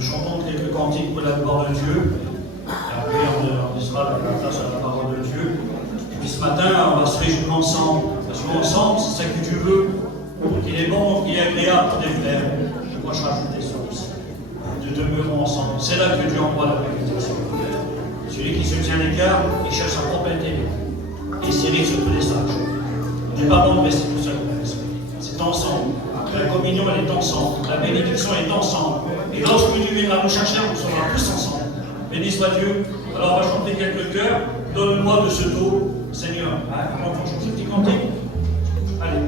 Nous chantons quelques cantiques pour la gloire de Dieu. Et après, on laissera la place à la parole de Dieu. Et puis ce matin, on va se réjouir ensemble. Parce qu'ensemble, c'est ça que Dieu veut. Qu'il est bon, qu'il est agréable pour des frères. Moi, je rajoutais ça aussi. Nous demeurons ensemble. C'est là que Dieu envoie la bénédiction. Celui qui se tient à l'écart, il cherche sa propre intérêt. Et s'irrigue sur tous les sages. Il n'est pas bon de rester tout seul. C'est ensemble. La communion, elle est ensemble. La bénédiction est ensemble. Et lorsque Dieu viendra nous chercher, on sera tous ensemble. Béni soit Dieu. Alors on va chanter quelques chœurs. Donne-moi de ce taux, Seigneur. On va chanter un petit cantique. Allez.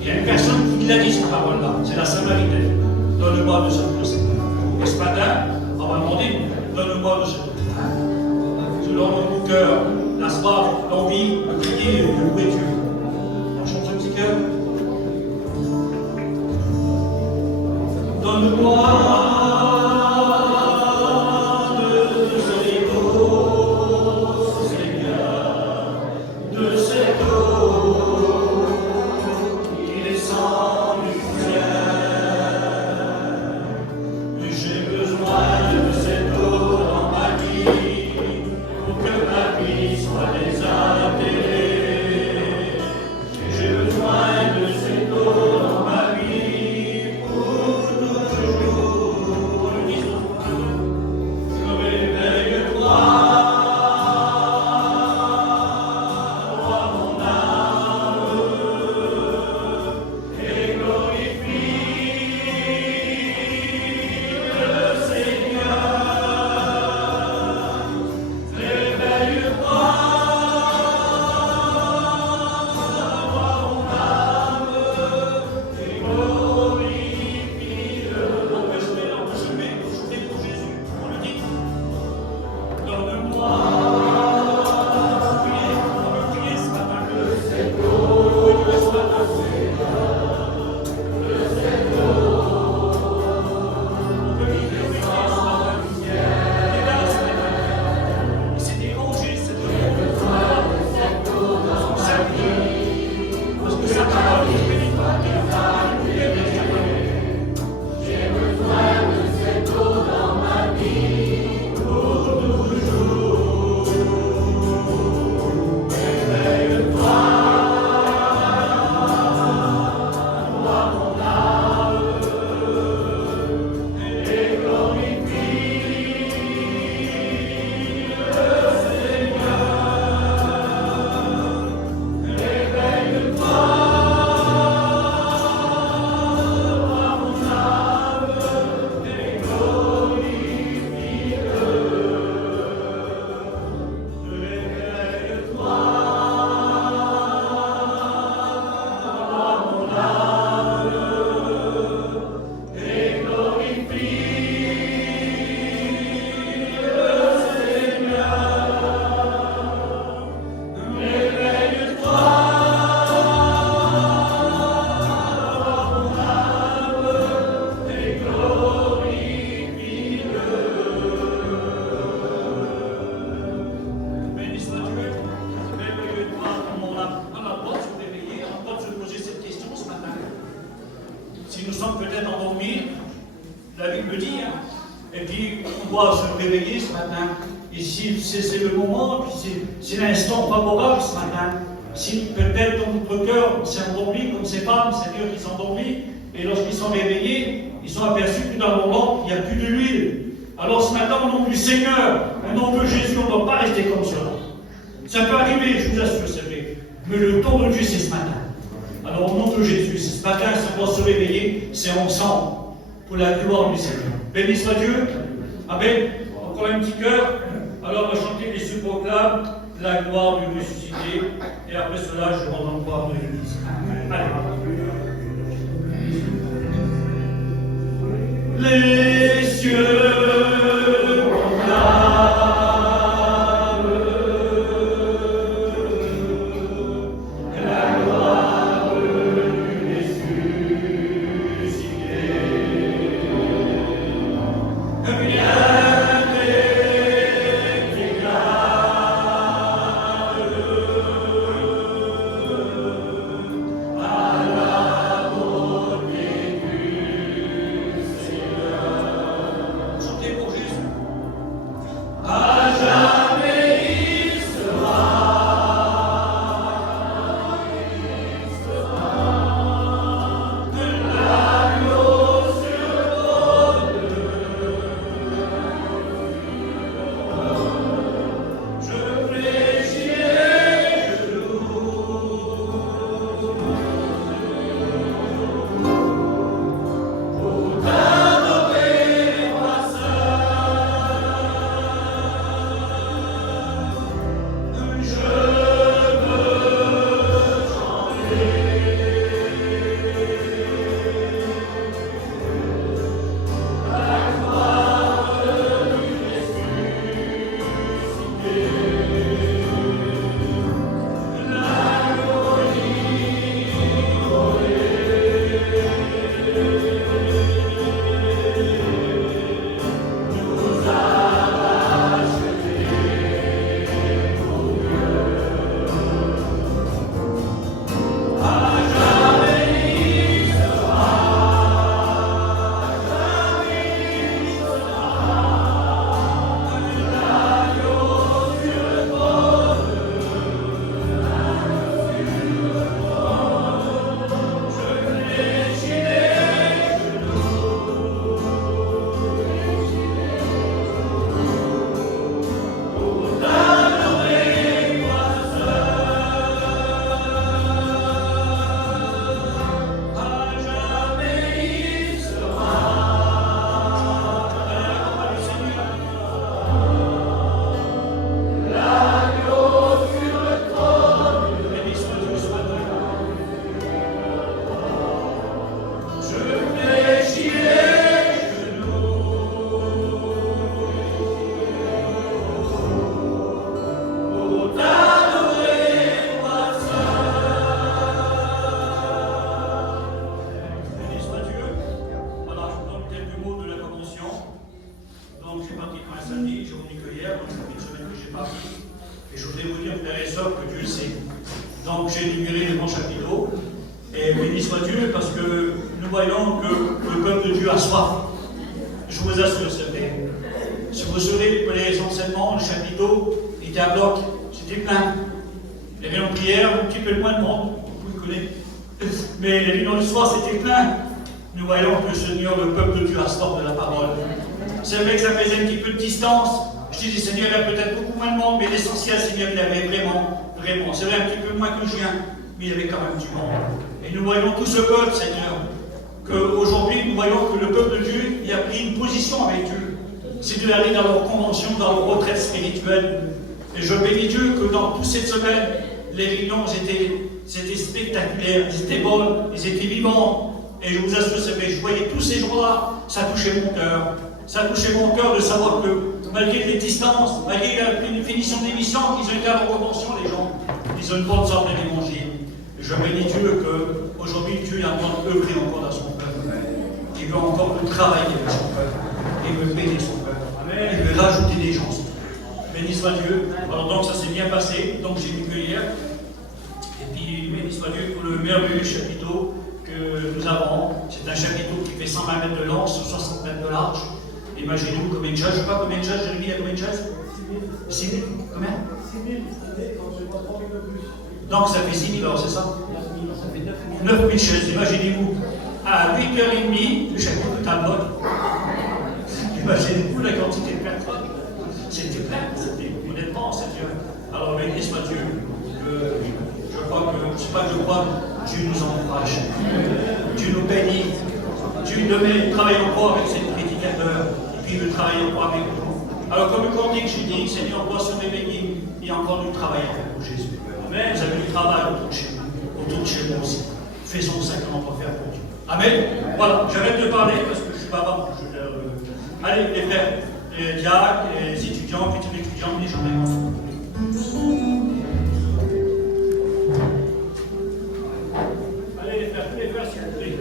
Il y a une personne qui l'a dit cette parole-là. C'est la Samaritaine. Donne-moi de ce taux, Seigneur. Et ce matin, on va demander, donne-moi de ce taux. Selon nos cœurs, la soif, l'envie de prier et de louer Dieu. On chante ce petit cœur. Donne-moi de cette eau, Seigneur, de cette eau qui descend du ciel. J'ai besoin de cette eau dans ma vie, pour que ma vie soit désintéressée. J'ai besoin de cette eau dans ma vie, pour toujours. Réveille-toi, roi mon âme, et glorifie le Seigneur. Réveille-toi, roi mon âme, et glorifie-le. On peut jouer pour Jésus. On lui dit, donne-moi. On peut prier ce matin. C'est beau, Dieu ce matin. On peut prier ce matin. Il est là ce matin. Il s'est dérangé cette parce que sa parole est bénie. J'ai besoin de cette eau dans ma vie pour toujours. Réveille-toi, roi mon âme, et glorifie le Seigneur. Réveille-toi, roi mon âme, et glorifie-le. Réveille-toi, roi mon âme, et glorifie le Seigneur. Réveille-toi, roi mon âme, et glorifie-le. Béni soit Dieu, réveille-toi dans mon âme. On a le droit de se réveiller, on a le droit de se poser cette question ce matin. Si nous sommes peut-être endormis, la Bible dit, hein, et puis on doit se réveiller ce matin. Et si c'est le moment, puis c'est l'instant favorable ce matin. Si peut-être dans notre cœur on s'est endormi, comme ces femmes, Seigneur, qui sont endormis, et lorsqu'ils sont réveillés, ils sont aperçus que dans leur lampe, il n'y a plus de l'huile. Alors ce matin, au nom du Seigneur, au nom de Jésus, on ne doit pas rester comme cela. Ça peut arriver, je vous assure, c'est vrai. Mais le temps de Dieu, c'est ce matin. Alors au nom de Jésus, ce matin, ça doit se réveiller, c'est ensemble, pour la gloire du Seigneur. Béni soit Dieu. Amen. Encore un petit cœur. Alors on va chanter les proclament la gloire du ressuscité. Et après cela, je rends encore de l'Église. Allez. Les cieux proclament la gloire du ressuscité. Et je voudrais vous dire, frères et sœurs, que Dieu sait. Donc j'ai énuméré les grands chapiteaux. Et béni soit Dieu, parce que nous voyons que le peuple de Dieu a soif. Je vous assure, c'est vrai. Si vous saurez les enseignements, le chapiteau était à bloc, c'était plein. Les réunions de prière, un petit peu moins de monde, vous le connaissez. Mais les réunions du soir, c'était plein. Nous voyons que le Seigneur, le peuple de Dieu, a soif de la parole. C'est vrai que ça faisait un petit peu de distance. Je disais, Seigneur, il y a peut-être beaucoup moins de monde, mais l'essentiel, Seigneur, il y avait vraiment. C'est vrai, un petit peu moins que juin, mais il y avait quand même du monde. Et nous voyons tout ce peuple, Seigneur, qu'aujourd'hui, nous voyons que le peuple de Dieu, il a pris une position avec Dieu. C'est d'aller dans leur convention, dans leur retraite spirituelle. Et je bénis Dieu que dans toute cette semaine, les réunions c'était spectaculaires, ils étaient bonnes, ils étaient vivants. Et je vous assure, je voyais tous ces jours-là, ça touchait mon cœur. Ça touchait mon cœur de savoir que, malgré les distances, malgré la définition des missions, qu'ils ont été à leur convention, les gens, ils ont une bonne sorte de l'évangile. Je bénis Dieu qu'aujourd'hui, Dieu est en train d'œuvrer encore dans son peuple. Il veut encore travailler avec son peuple. Il veut bénir son peuple. Il veut rajouter des gens. Béni soit Dieu. Alors donc ça s'est bien passé. Donc j'ai vu que hier. Et puis béni soit Dieu pour le merveilleux chapiteau que nous avons. C'est un chapiteau qui fait 120 mètres de long, 60 mètres de large. Imaginez-vous combien de chaises. Je ne sais pas combien de chaises. Jérémie, il y a combien de chaises 6 000. Combien 6 000. Donc ça fait 6 000 alors, c'est ça 9 000 chaises. Imaginez-vous. À 8h30, le chapiteau est à bloc. Imaginez-vous la quantité de personnes. C'était plein, c'était honnêtement, c'est Dieu. Alors, béni soit Dieu. Je crois que, c'est pas que je crois, Dieu nous encourage. Dieu nous bénit. Dieu demain travaille encore avec ses prédicateurs. Et puis il veut travailler encore avec nous. Alors, comme le cantique, j'ai dit, Seigneur, vois sur mes bénis, il y a encore du travail à faire pour Jésus. Amen. Vous avez du travail autour de chez vous, autour de chez nous aussi. Faisons ça que l'on peut faire pour Dieu. Amen. Voilà, j'arrête de parler parce que je suis pas bon. Allez, les frères, les diacres, les étudiants, petits étudiants, les gens allez, les frères, s'il vous plaît.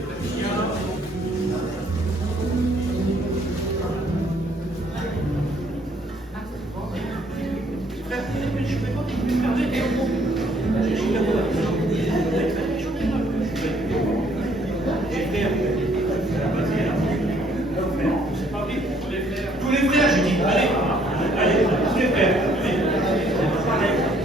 Tous les frères, je dis, allez, tous les frères, allez.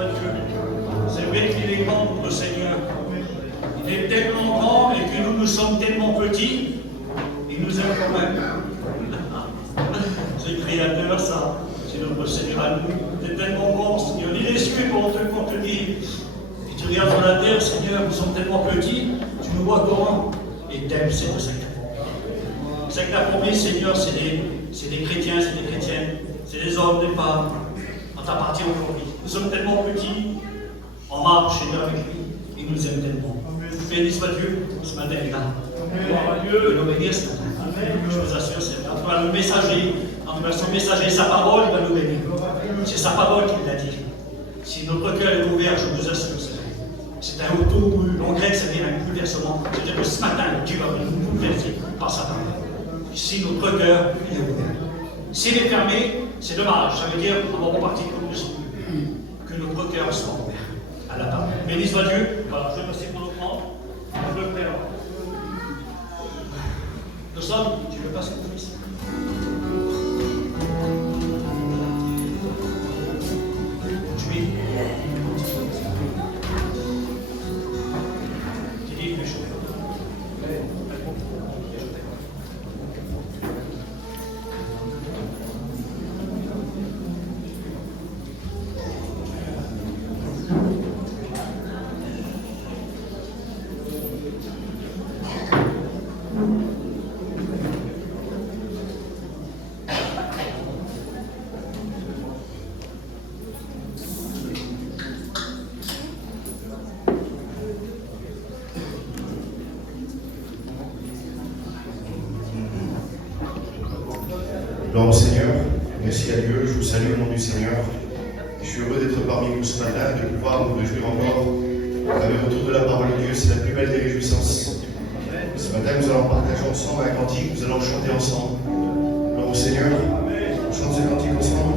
soit Dieu. C'est vrai qu'il est grand, notre Seigneur. Il est tellement grand et que nous sommes tellement petits. Il nous aime quand même. C'est le Créateur, ça. C'est notre Seigneur à nous. Il est tellement bon, Seigneur. Il est su pour te dire. Et tu regardes sur la terre, Seigneur, nous sommes tellement petits. Tu nous vois comment? Et t'aimes, c'est pour ça que t'as. C'est que la promesse, Seigneur, c'est des chrétiens, c'est des chrétiennes, c'est des hommes, des femmes. On t'appartient aujourd'hui. Nous sommes tellement petits, on marche, Seigneur, avec lui. Il nous aime tellement. Béni soit Dieu, ce matin, il est là. Il veut nous bénir ce matin. Je vous assure, Seigneur. En tout cas, le messager, son messager, sa parole, il va nous bénir. C'est sa parole qu'il l'a dit. Si notre cœur est ouvert, je vous assure, Seigneur. C'est un auto, en grec, ça veut dire un bouleversement. C'est-à-dire que ce matin, Dieu va nous bouleverser par sa parole. Si notre cœur est ouvert. S'il est fermé, c'est dommage. Ça veut dire, on va repartir comme nous sommes. Que notre cœur soit ouvert à la parole. Béni soit Dieu. Voilà, je vais passer pour le prendre. Je le faire. Nous sommes, tu veux passer pour ici. Gloire au Seigneur, merci à Dieu, je vous salue au nom du Seigneur. Je suis heureux d'être parmi vous ce matin, de pouvoir nous réjouir encore avec le retour de la parole de Dieu, c'est la plus belle des réjouissances. Ce matin, nous allons partager ensemble un cantique, nous allons chanter ensemble. Gloire au Seigneur, on chante ce cantique ensemble.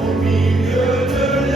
Au milieu de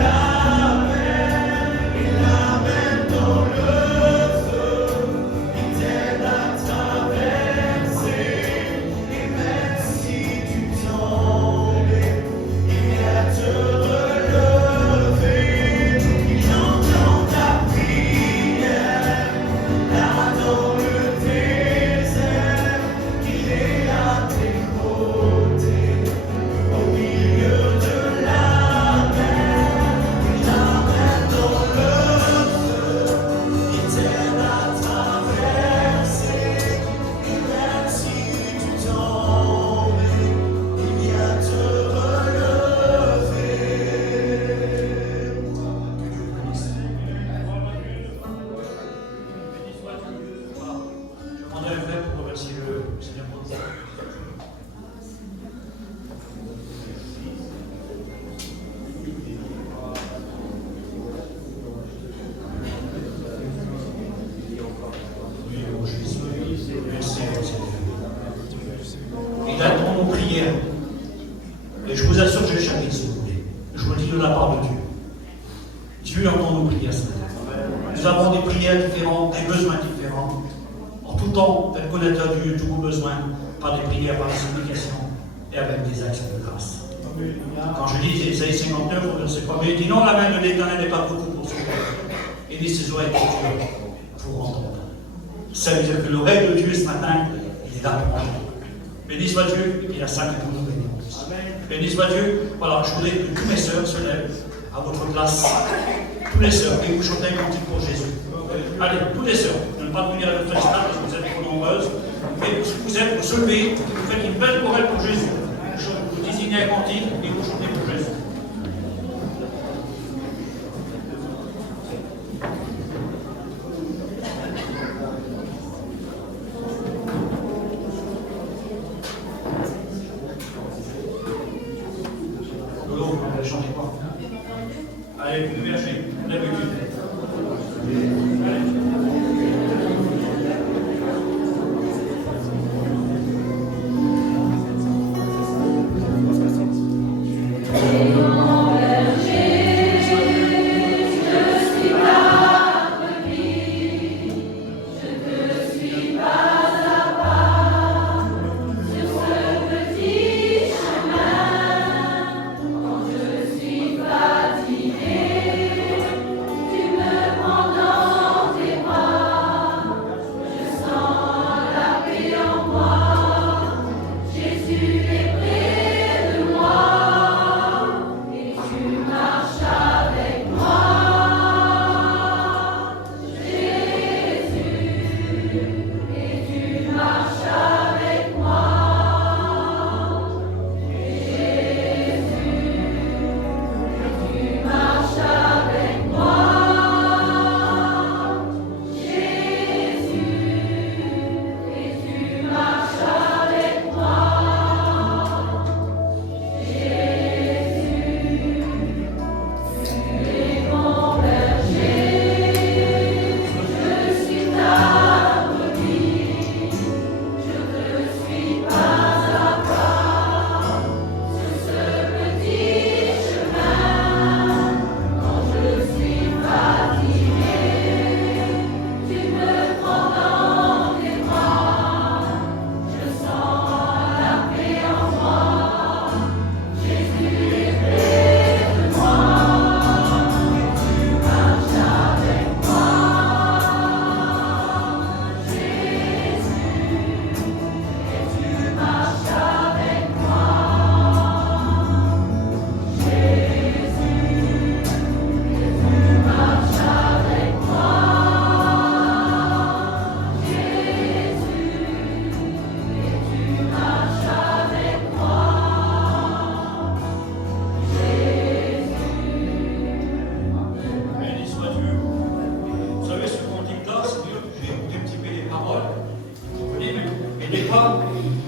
de la part de Dieu. Dieu entend nos prières ce matin. Nous avons des prières différentes, des besoins différents. En tout temps, faites connaître à Dieu tous vos besoins par des prières, par des supplications et avec des actes de grâce. Quand je lis Ésaïe 59, on ne sait pas, mais il dit non, la main de l'Éternel n'est pas beaucoup pour sauver. Et dit ses oreilles pour entendre. Ça veut dire que l'oreille de Dieu ce matin, il est là pour entendre. Béni soit Dieu, il a ça qui pour nous bénir. Béni soit Dieu. Voilà, je voudrais que tous mes sœurs se lèvent à votre place. Tous les sœurs, et vous chantez un cantique pour Jésus. Allez, tous les sœurs, je ne vais pas venir à notre stade parce que vous êtes trop nombreuses, mais vous êtes, vous se levez, vous faites une belle chorale pour Jésus. Vous désignez un cantique et vous chantez pour Jésus. Lolo, ne chantez pas. Allez, vous vergez, lève-le. Allez.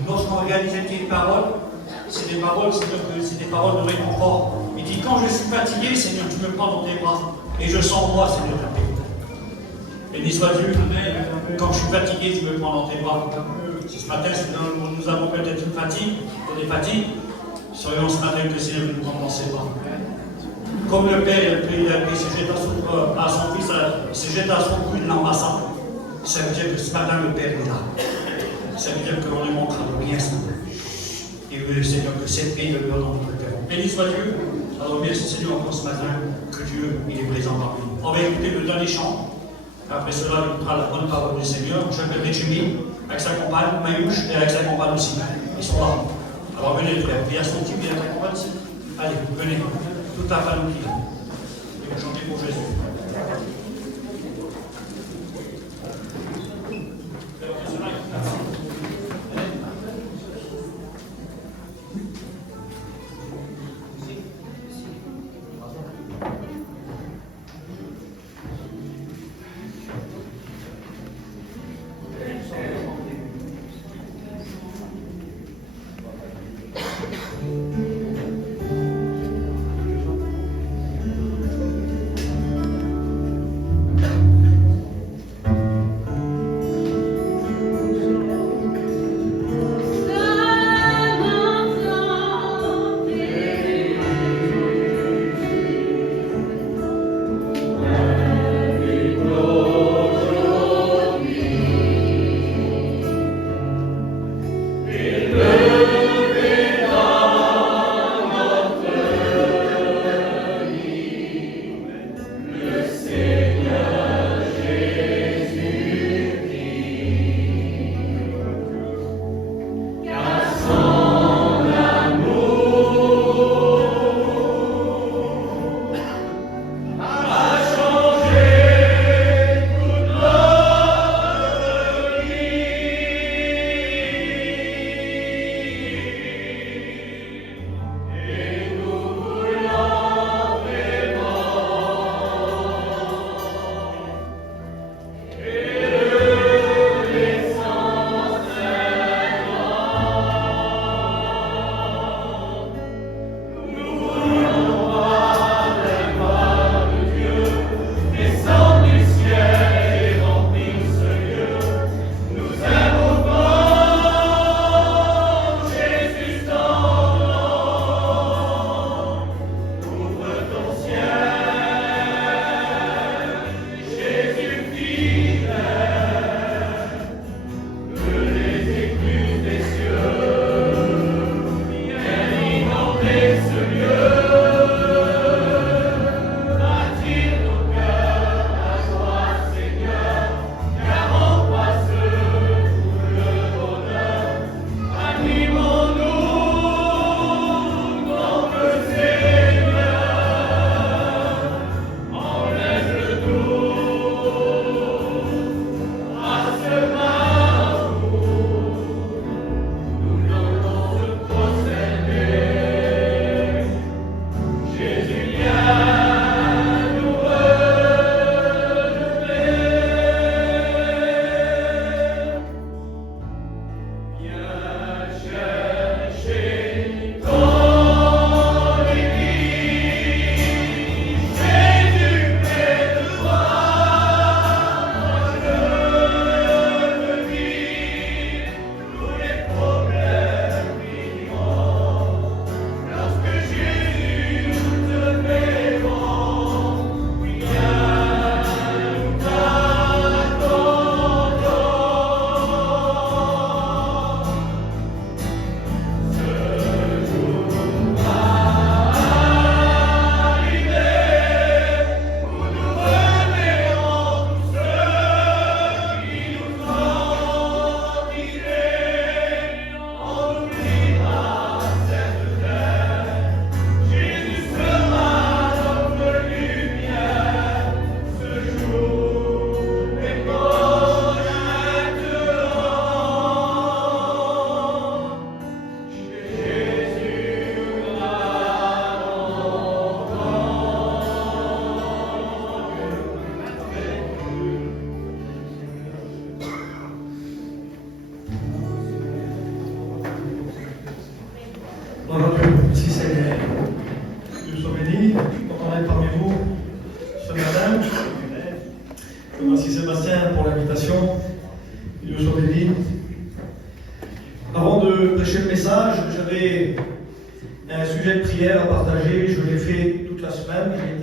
Lorsqu'on regarde les paroles, c'est des paroles de réconfort. Il dit, quand je suis fatigué, Seigneur, tu me prends dans tes bras, et je sens moi, Seigneur, ta paix. Béni soit Dieu, quand je suis fatigué, tu me prends dans tes bras. Si ce matin, nous avons peut-être une fatigue, des fatigues, soyons ce matin que le Seigneur nous prend dans ses bras. Comme le Père, il se jette à son fils, il se jette à son cou, il l'embrasse. Ça veut dire que ce matin, le Père est là. Ça veut dire qu'on ne manquera de rien ce matin. Et le Seigneur, que cette paix demeure dans notre cœur. Béni soit Dieu. Alors merci Seigneur encore ce matin que Dieu il est présent parmi nous. On va écouter le dernier chant. Après cela, il écoutera la bonne parole du Seigneur. J'appelle Jimmy avec sa compagne, Mayouche, et avec sa compagne aussi. Ils sont là. Alors venez frère. Il y a son type, il y a ta compagne ici. Allez, venez. Toute la famille qui est là. Et vous chantez pour Jésus.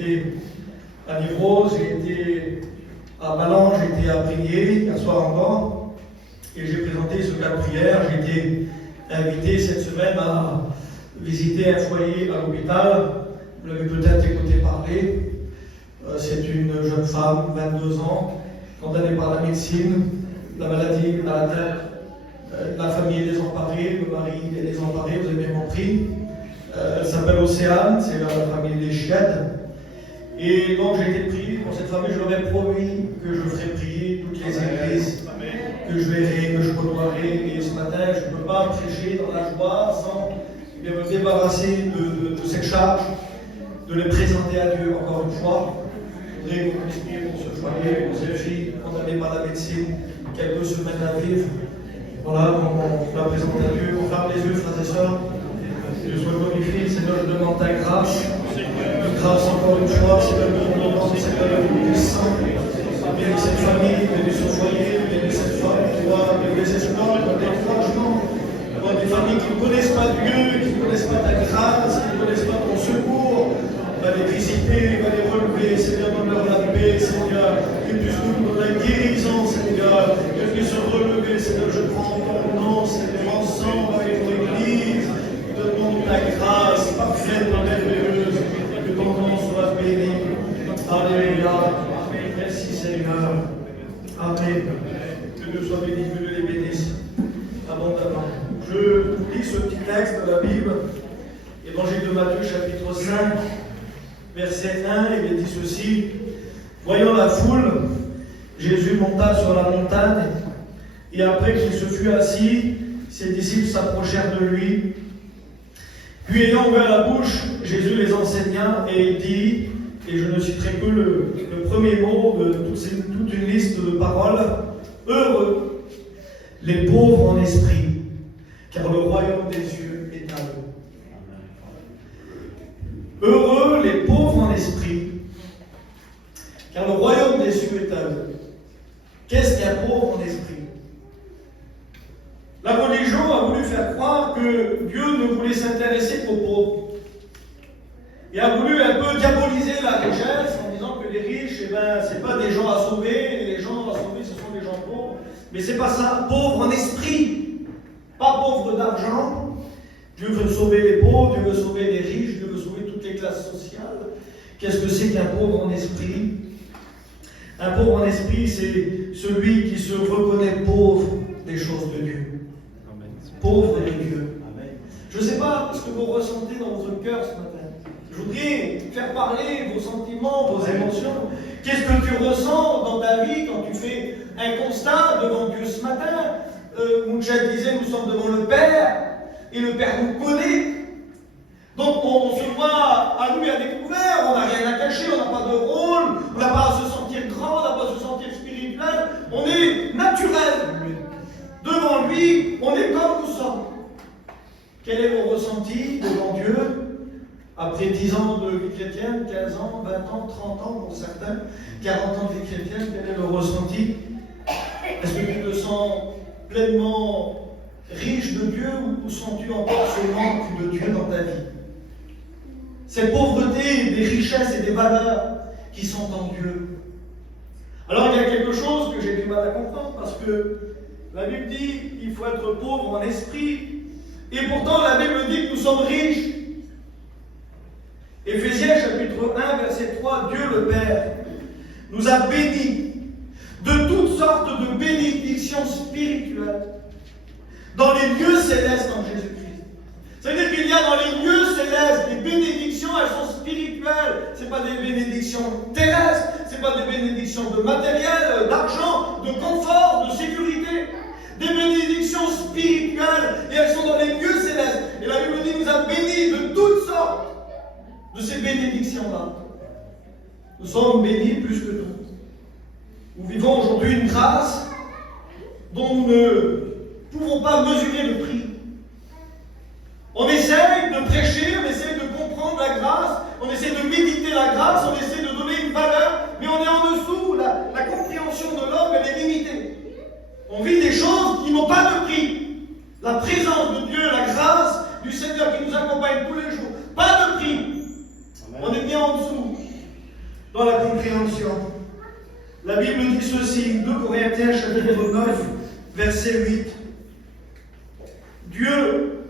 été à Nivrose, j'ai été à Malan, j'ai été à Brigné, hier soir encore, et j'ai présenté ce cas de prière. J'ai été invité cette semaine à visiter un foyer à l'hôpital. Vous l'avez peut-être écouté parler. C'est une jeune femme, 22 ans, condamnée par la médecine, la maladie à la tête. La famille est désemparée, le mari est désemparé, vous avez bien compris. Elle s'appelle Océane, c'est la famille des Chiades. Et donc j'ai été prié pour cette famille. Je leur ai promis que je ferai prier toutes les églises que je verrai, que je côtoierai. Et ce matin, je ne peux pas prêcher dans la joie sans me débarrasser de cette charge, de les présenter à Dieu encore une fois. Je voudrais que vous puissiez prier pour ce foyer, pour cette fille condamnée par la médecine, quelques semaines à vivre. Voilà, donc on la présente à Dieu. On ferme les yeux, frères et sœurs. Dieu soit glorifié. Seigneur, je demande ta grâce. Une grâce encore une fois, Seigneur, nous demandons, Seigneur, du sang. Bénis cette famille, bénis ce foyer, bénis cette femme qui va le désespoir, le découragement. Des familles qui ne connaissent pas Dieu, qui ne connaissent pas ta grâce, qui ne connaissent pas ton secours. Va les visiter, va les relever, Seigneur, donne-leur la paix, Seigneur, qu'ils puissent nous donner la guérison, Seigneur, qu'ils puissent se relever, Seigneur, je prends ton nom, Seigneur, ensemble avec ton Église, nous te demandons ta grâce parfaite et merveilleuse, que ton nom soit béni. Alléluia. Merci, Seigneur. Amen. Que Dieu soit béni, que Dieu les bénisse abondamment. Je lis ce petit texte de la Bible, Évangile de Matthieu, chapitre 5. Verset 1, il est dit ceci: voyant la foule, Jésus monta sur la montagne, et après qu'il se fut assis, ses disciples s'approchèrent de lui. Puis ayant ouvert la bouche, Jésus les enseigna, et il dit, et je ne citerai que le premier mot de toute une liste de paroles: heureux les pauvres en esprit, car le royaume des cieux est à eux. Heureux les pauvres en esprit, car le royaume des cieux est à eux. Qu'est-ce qu'un pauvre en esprit? La religion a voulu faire croire que Dieu ne voulait s'intéresser qu'aux pauvres. Et a voulu un peu diaboliser la richesse en disant que les riches, ce n'est pas des gens à sauver, les gens à sauver, ce sont des gens pauvres. Mais c'est pas ça, pauvre en esprit, pas pauvre d'argent. Dieu veut sauver les pauvres, Dieu veut sauver les riches, Dieu veut sauver toutes les classes sociales. Qu'est-ce que c'est qu'un pauvre en esprit? Un pauvre en esprit, c'est celui qui se reconnaît pauvre des choses de Dieu. Amen. Pauvre de Dieu. Amen. Je ne sais pas ce que vous ressentez dans votre cœur ce matin. Je voudrais faire parler vos sentiments, vos émotions. Qu'est-ce que tu ressens dans ta vie quand tu fais un constat devant Dieu ce matin? Mouchad disait, nous sommes devant le Père. Et le Père nous connaît. Donc on se voit à lui à découvert, on n'a rien à cacher, on n'a pas de rôle, on n'a pas à se sentir grand, on n'a pas à se sentir spirituel, on est naturel. Devant lui, on est comme nous sommes. Quel est vos ressentis devant Dieu? Après 10 ans de vie chrétienne, 15 ans, 20 ans, 30 ans pour certains, 40 ans de vie chrétienne, quel est le ressenti? Est-ce que tu te sens pleinement riche de Dieu ou sens-tu encore ce manque de Dieu dans ta vie? Cette pauvreté des richesses et des valeurs qui sont en Dieu. Alors il y a quelque chose que j'ai du mal à comprendre parce que la Bible dit qu'il faut être pauvre en esprit et pourtant la Bible dit que nous sommes riches. Éphésiens chapitre 1 verset 3, Dieu le Père nous a bénis de toutes sortes de bénédictions spirituelles dans les lieux célestes en Jésus-Christ. C'est-à-dire qu'il y a dans les lieux célestes des bénédictions, elles sont spirituelles. Ce n'est pas des bénédictions terrestres, ce n'est pas des bénédictions de matériel, d'argent, de confort, de sécurité. Des bénédictions spirituelles, et elles sont dans les lieux célestes. Et la Bible dit, nous a bénis de toutes sortes de ces bénédictions-là. Nous sommes bénis plus que tout. Nous vivons aujourd'hui une grâce dont nous ne pouvons pas mesurer le prix. On essaye de prêcher, on essaye de comprendre la grâce, on essaie de méditer la grâce, on essaie de donner une valeur, mais on est en dessous. La compréhension de l'homme, elle est limitée. On vit des choses qui n'ont pas de prix. La présence de Dieu, la grâce du Seigneur qui nous accompagne tous les jours, pas de prix. Amen. On est bien en dessous. dans la compréhension. La Bible dit ceci, 2 Corinthiens chapitre 9, verset 8. Dieu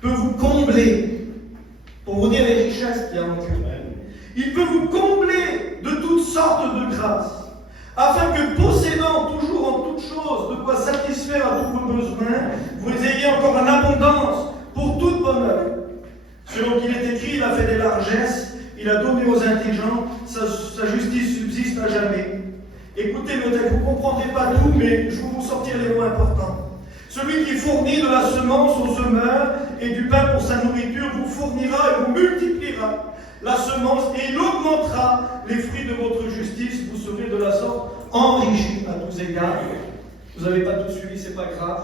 peut vous combler, pour vous dire les richesses qu'il y a en Dieu. Il peut vous combler de toutes sortes de grâces, afin que possédant toujours en toutes choses de quoi satisfaire à tous vos besoins, vous ayez encore en abondance pour toute bonne œuvre. Selon qu'il est écrit, il a fait des largesses, il a donné aux intelligents, sa justice subsiste à jamais. Écoutez le texte, vous ne comprendrez pas tout, mais je vais vous sortir les mots importants. Celui qui fournit de la semence aux semeurs et du pain pour sa nourriture vous fournira et vous multipliera la semence et il augmentera les fruits de votre justice. Vous serez de la sorte enrichis à tous égards. Vous n'avez pas tout suivi, ce n'est pas grave.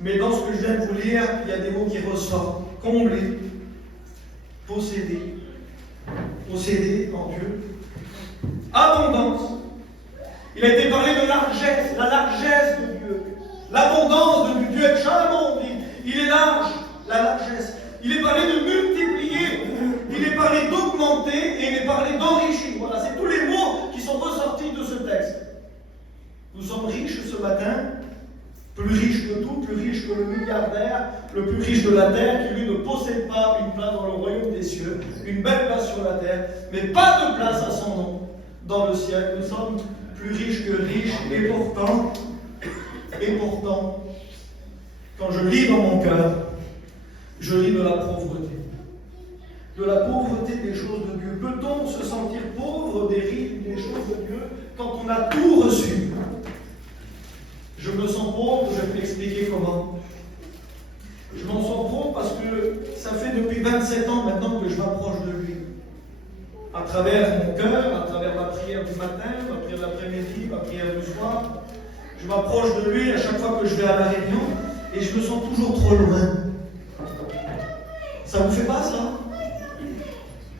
Mais dans ce que je viens de vous lire, il y a des mots qui ressortent. Combler, posséder, posséder en Dieu, abondance. Il a été parlé de largesse, la largesse de Dieu, l'abondance de Dieu. Shalom, il est large, la largesse. Il est parlé de multiplier, il est parlé d'augmenter et il est parlé d'enrichir. Voilà, c'est tous les mots qui sont ressortis de ce texte. Nous sommes riches ce matin, plus riches que tout, plus riches que le milliardaire, le plus riche de la terre, qui lui ne possède pas une place dans le royaume des cieux, une belle place sur la terre, mais pas de place à son nom dans le ciel. Nous sommes plus riches que riches, et pourtant, quand je lis dans mon cœur, je lis de la pauvreté. De la pauvreté des choses de Dieu. Peut-on se sentir pauvre des choses de Dieu quand on a tout reçu? Je me sens pauvre, je vais t'expliquer comment. Je m'en sens pauvre parce que ça fait depuis 27 ans maintenant que je m'approche de lui. À travers mon cœur, à travers ma prière du matin, ma prière d'après-midi, ma prière du soir, je m'approche de lui à chaque fois que je vais à la réunion et je me sens toujours trop loin. Ça vous fait pas ça?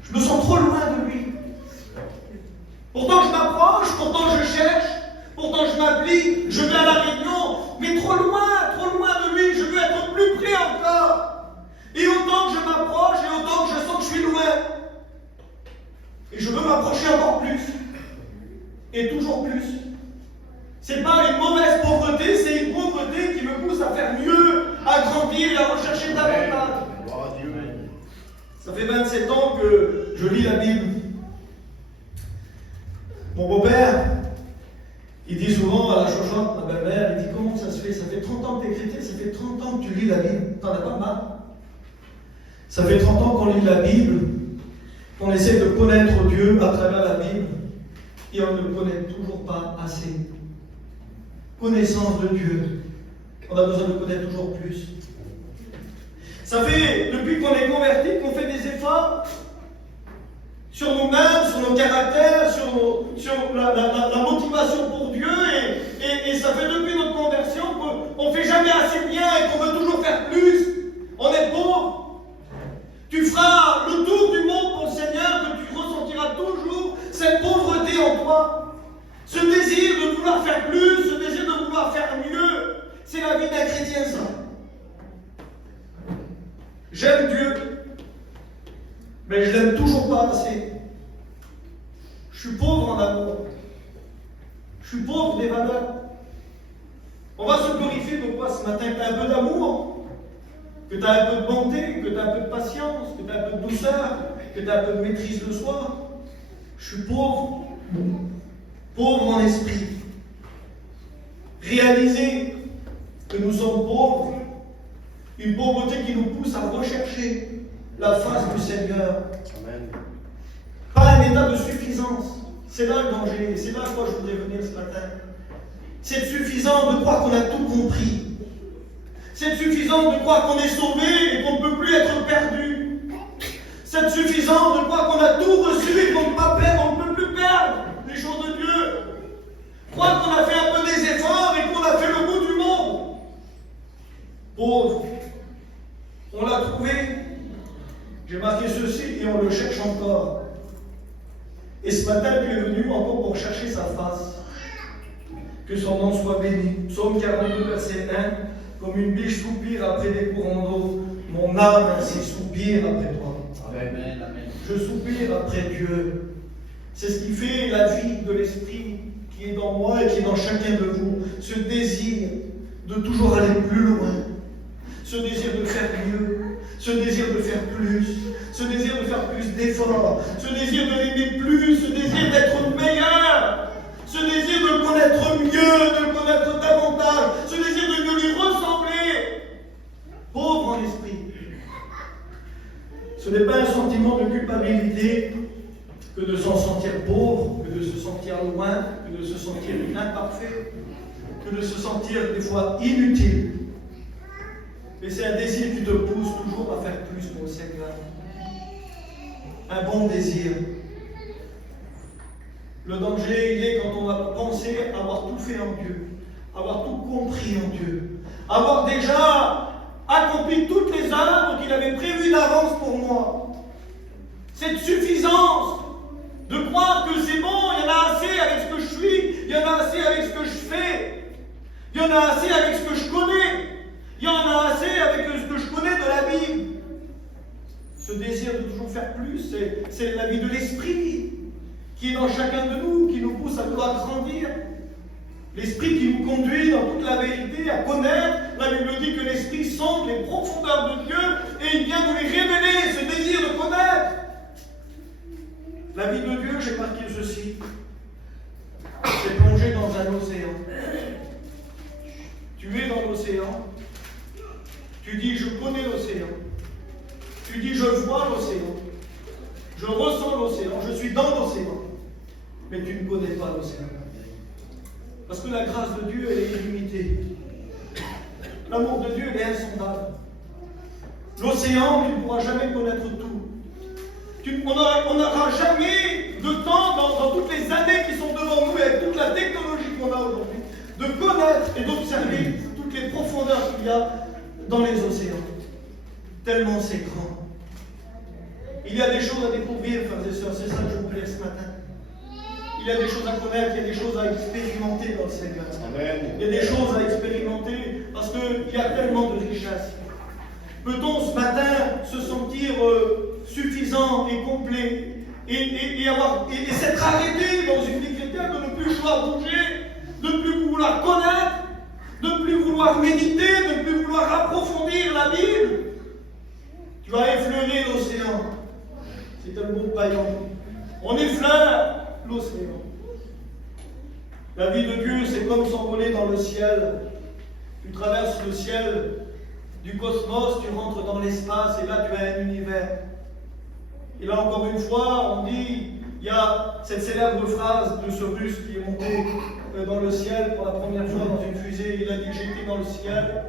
Je me sens trop loin de lui. Pourtant je m'approche, pourtant je cherche, pourtant je m'applique, je vais à la réunion, mais trop loin de lui, je veux être plus près encore. Et autant que je m'approche, et autant que je sens que je suis loin. Et je veux m'approcher encore plus. Et toujours plus. C'est pas une mauvaise pauvreté, c'est une pauvreté qui me pousse à faire mieux, à grandir et à rechercher davantage. Ça fait 27 ans que je lis la Bible. Mon beau-père, il dit souvent à la chochotte, ma belle-mère, il dit comment ça se fait? Ça fait 30 ans que tu es chrétien, ça fait 30 ans que tu lis la Bible. T'en as pas marre? Ça fait 30 ans qu'on lit la Bible, qu'on essaie de connaître Dieu à travers la Bible, et on ne le connaît toujours pas assez. Connaissance de Dieu. On a besoin de connaître toujours plus. Ça fait, depuis qu'on est converti, qu'on fait des efforts sur nous-mêmes, sur nos caractères, sur la motivation pour Dieu, et ça fait depuis notre conversion qu'on ne fait jamais assez bien et qu'on veut toujours faire plus. On est pauvre. Tu feras le tour du monde pour le Seigneur, que tu ressentiras toujours cette pauvreté en toi. Ce désir de vouloir faire plus, ce désir de vouloir faire mieux, c'est la vie d'un chrétien, ça. J'aime Dieu, mais je ne l'aime toujours pas assez. Je suis pauvre en amour. Je suis pauvre des valeurs. On va se glorifier de quoi ce matin? Que tu as un peu d'amour, que tu as un peu de bonté, que tu as un peu de patience, que tu as un peu de douceur, que tu as un peu de maîtrise de soi. Je suis pauvre. Pauvre en esprit. Réaliser que nous sommes pauvres, une pauvreté qui nous pousse à rechercher la face du Seigneur. Amen. Pas un état de suffisance. C'est là le danger, c'est là à quoi je voudrais venir ce matin. C'est suffisant de croire qu'on a tout compris. C'est suffisant de croire qu'on est sauvé et qu'on ne peut plus être perdu. C'est suffisant de croire qu'on a tout reçu et qu'on ne peut plus perdre les choses de Dieu. Croire qu'on a fait un peu des efforts et qu'on a fait le bout du monde. Pauvre. On l'a trouvé. J'ai marqué ceci et on le cherche encore. Et ce matin, tu es venu encore pour chercher sa face. Que son nom soit béni. Psaume 42, verset 1. Comme une biche soupire après des courants d'eau, mon âme ainsi soupire après toi. Amen. Je soupire après Dieu. C'est ce qui fait la vie de l'Esprit qui est dans moi et qui est dans chacun de vous. Ce désir de toujours aller plus loin, ce désir de faire mieux, ce désir de faire plus, ce désir de faire plus d'efforts, ce désir de l'aimer plus, ce désir d'être meilleur, ce désir de le connaître mieux, de le connaître davantage, ce désir de mieux lui ressembler. Pauvre en esprit. Ce n'est pas un sentiment de culpabilité que de s'en sentir pauvre, que de se sentir loin, que de se sentir imparfait, que de se sentir des fois inutile. Mais c'est un désir qui te pousse toujours à faire plus pour le Seigneur. Un bon désir. Le danger, il est quand on va penser avoir tout fait en Dieu, avoir tout compris en Dieu, avoir déjà accompli toutes les œuvres qu'il avait prévues d'avance pour moi. Cette suffisance de croire que c'est bon, il y en a assez avec ce que je suis, il y en a assez avec ce que je fais, il y en a assez avec ce que je connais, il y en a assez avec ce que je connais de la Bible. Ce désir de toujours faire plus, c'est la vie de l'Esprit qui est dans chacun de nous, qui nous pousse à vouloir grandir. L'Esprit qui nous conduit dans toute la vérité, à connaître. La Bible dit que l'Esprit sonde les profondeurs de Dieu et il vient nous les révéler, ce désir de connaître. La vie de Dieu, j'ai marqué ceci. C'est plongé dans un océan. Tu es dans l'océan. Tu dis, je connais l'océan. Tu dis, je vois l'océan. Je ressens l'océan. Je suis dans l'océan. Mais tu ne connais pas l'océan. Parce que la grâce de Dieu, elle est illimitée. L'amour de Dieu, elle est insondable. L'océan, tu ne pourras jamais connaître tout. On n'aura jamais de temps, dans toutes les années qui sont devant nous, avec toute la technologie qu'on a aujourd'hui, de connaître et d'observer toutes les profondeurs qu'il y a dans les océans. Tellement c'est grand. Il y a des choses à découvrir, frères et sœurs, c'est ça que je voulais ce matin. Il y a des choses à connaître, il y a des choses à expérimenter dans le Seigneur. Amen. Il y a des choses à expérimenter parce qu'il y a tellement de richesses. Peut-on ce matin se sentir suffisant et complet et s'être arrêté dans une vie chrétienne, de ne plus vouloir bouger, de ne plus vouloir connaître, de ne plus vouloir méditer, de ne plus vouloir approfondir la Bible? Tu vas effleurer l'océan. C'est un mot païen. On effleure l'océan. La vie de Dieu, c'est comme s'envoler dans le ciel. Tu traverses le ciel du cosmos, tu rentres dans l'espace et là tu as un univers. Et là encore une fois, on dit, il y a cette célèbre phrase de ce Russe qui est monté dans le ciel pour la première fois dans une fusée. Il a dit, j'étais dans le ciel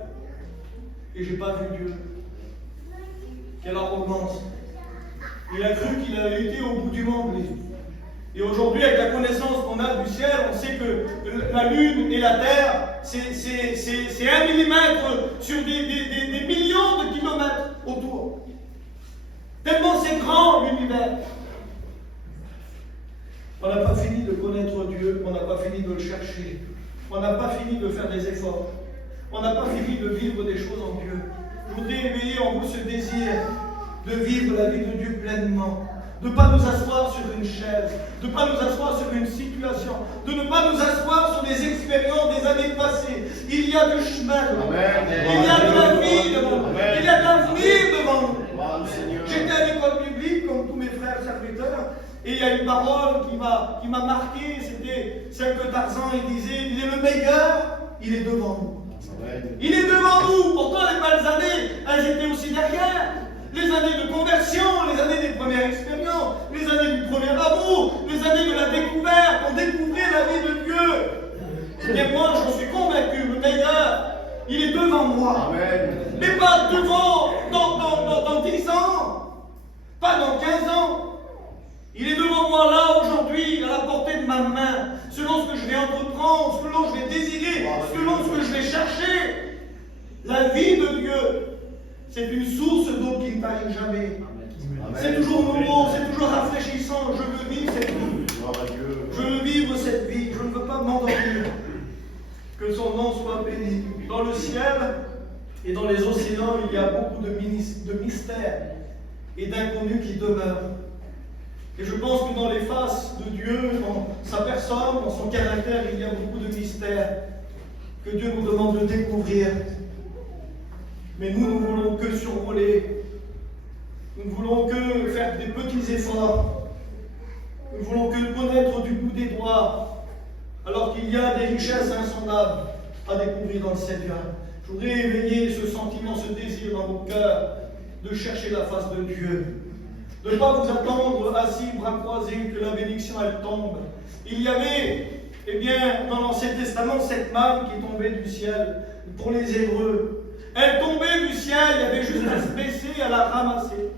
et j'ai pas vu Dieu. Quelle arrogance. Il a cru qu'il avait été au bout du monde, lui. Et aujourd'hui, avec la connaissance qu'on a du ciel, on sait que la Lune et la Terre, c'est 1 millimètre sur des millions de kilomètres autour. Tellement c'est grand l'univers. On n'a pas fini de connaître Dieu, on n'a pas fini de le chercher, on n'a pas fini de faire des efforts, on n'a pas fini de vivre des choses en Dieu. Je voudrais éveiller en vous ce désir de vivre la vie de Dieu pleinement. De ne pas nous asseoir sur une chaise, de ne pas nous asseoir sur une situation, de ne pas nous asseoir sur des expériences des années passées. Il y a du chemin devant nous. Il y a de la vie devant nous. Il y a de l'avenir devant nous. J'étais à l'école biblique, comme tous mes frères serviteurs, et il y a une parole qui m'a marqué, c'était celle que Tarzan il disait, le meilleur, il est devant nous. Il est devant nous. Pourtant, les belles années, elles étaient aussi derrière. Les années de conversion, les années des premières expériences, les années du premier amour, les années de la découverte, on découvrait la vie de Dieu. Et moi, j'en suis convaincu, le meilleur, il est devant moi. Amen. Mais pas devant, dans 10 ans, pas dans 15 ans. Il est devant moi là, aujourd'hui, à la portée de ma main, selon ce que je vais entreprendre, selon ce que je vais désirer, selon ce que je vais chercher. La vie de Dieu, c'est une source d'eau qui ne tarit jamais. C'est toujours nouveau, c'est toujours rafraîchissant. Je veux vivre cette vie. Je veux vivre cette vie. Je ne veux pas m'endormir. Que son nom soit béni. Dans le ciel et dans les océans, il y a beaucoup de mystères et d'inconnus qui demeurent. Et je pense que dans les faces de Dieu, dans sa personne, dans son caractère, il y a beaucoup de mystères que Dieu nous demande de découvrir. Mais nous ne voulons que survoler. Nous ne voulons que faire des petits efforts. Nous ne voulons que connaître du bout des doigts, alors qu'il y a des richesses insondables à découvrir dans le Seigneur. Je voudrais éveiller ce sentiment, ce désir dans vos cœurs de chercher la face de Dieu. De ne pas vous attendre assis, bras croisés, que la bénédiction elle tombe. Il y avait, eh bien, dans l'Ancien Testament, cette manne qui tombait du ciel pour les Hébreux. Elle tombait du ciel, il y avait juste à se baisser, à la ramasser.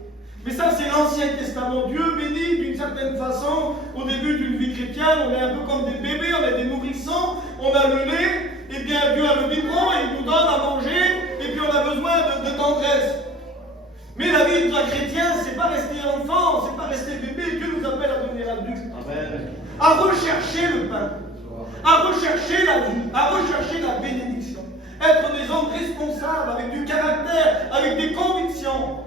Mais ça, c'est l'Ancien Testament. Dieu bénit d'une certaine façon, au début d'une vie chrétienne, on est un peu comme des bébés, on est des nourrissons, on a le lait, et bien Dieu a le biberon, et il nous donne à manger, et puis on a besoin de tendresse. Mais la vie d'un chrétien, c'est pas rester enfant, c'est pas rester bébé. Dieu nous appelle à devenir adultes. Amen. À rechercher le pain, à rechercher la vie, à rechercher la bénédiction. Être des hommes responsables, avec du caractère, avec des convictions.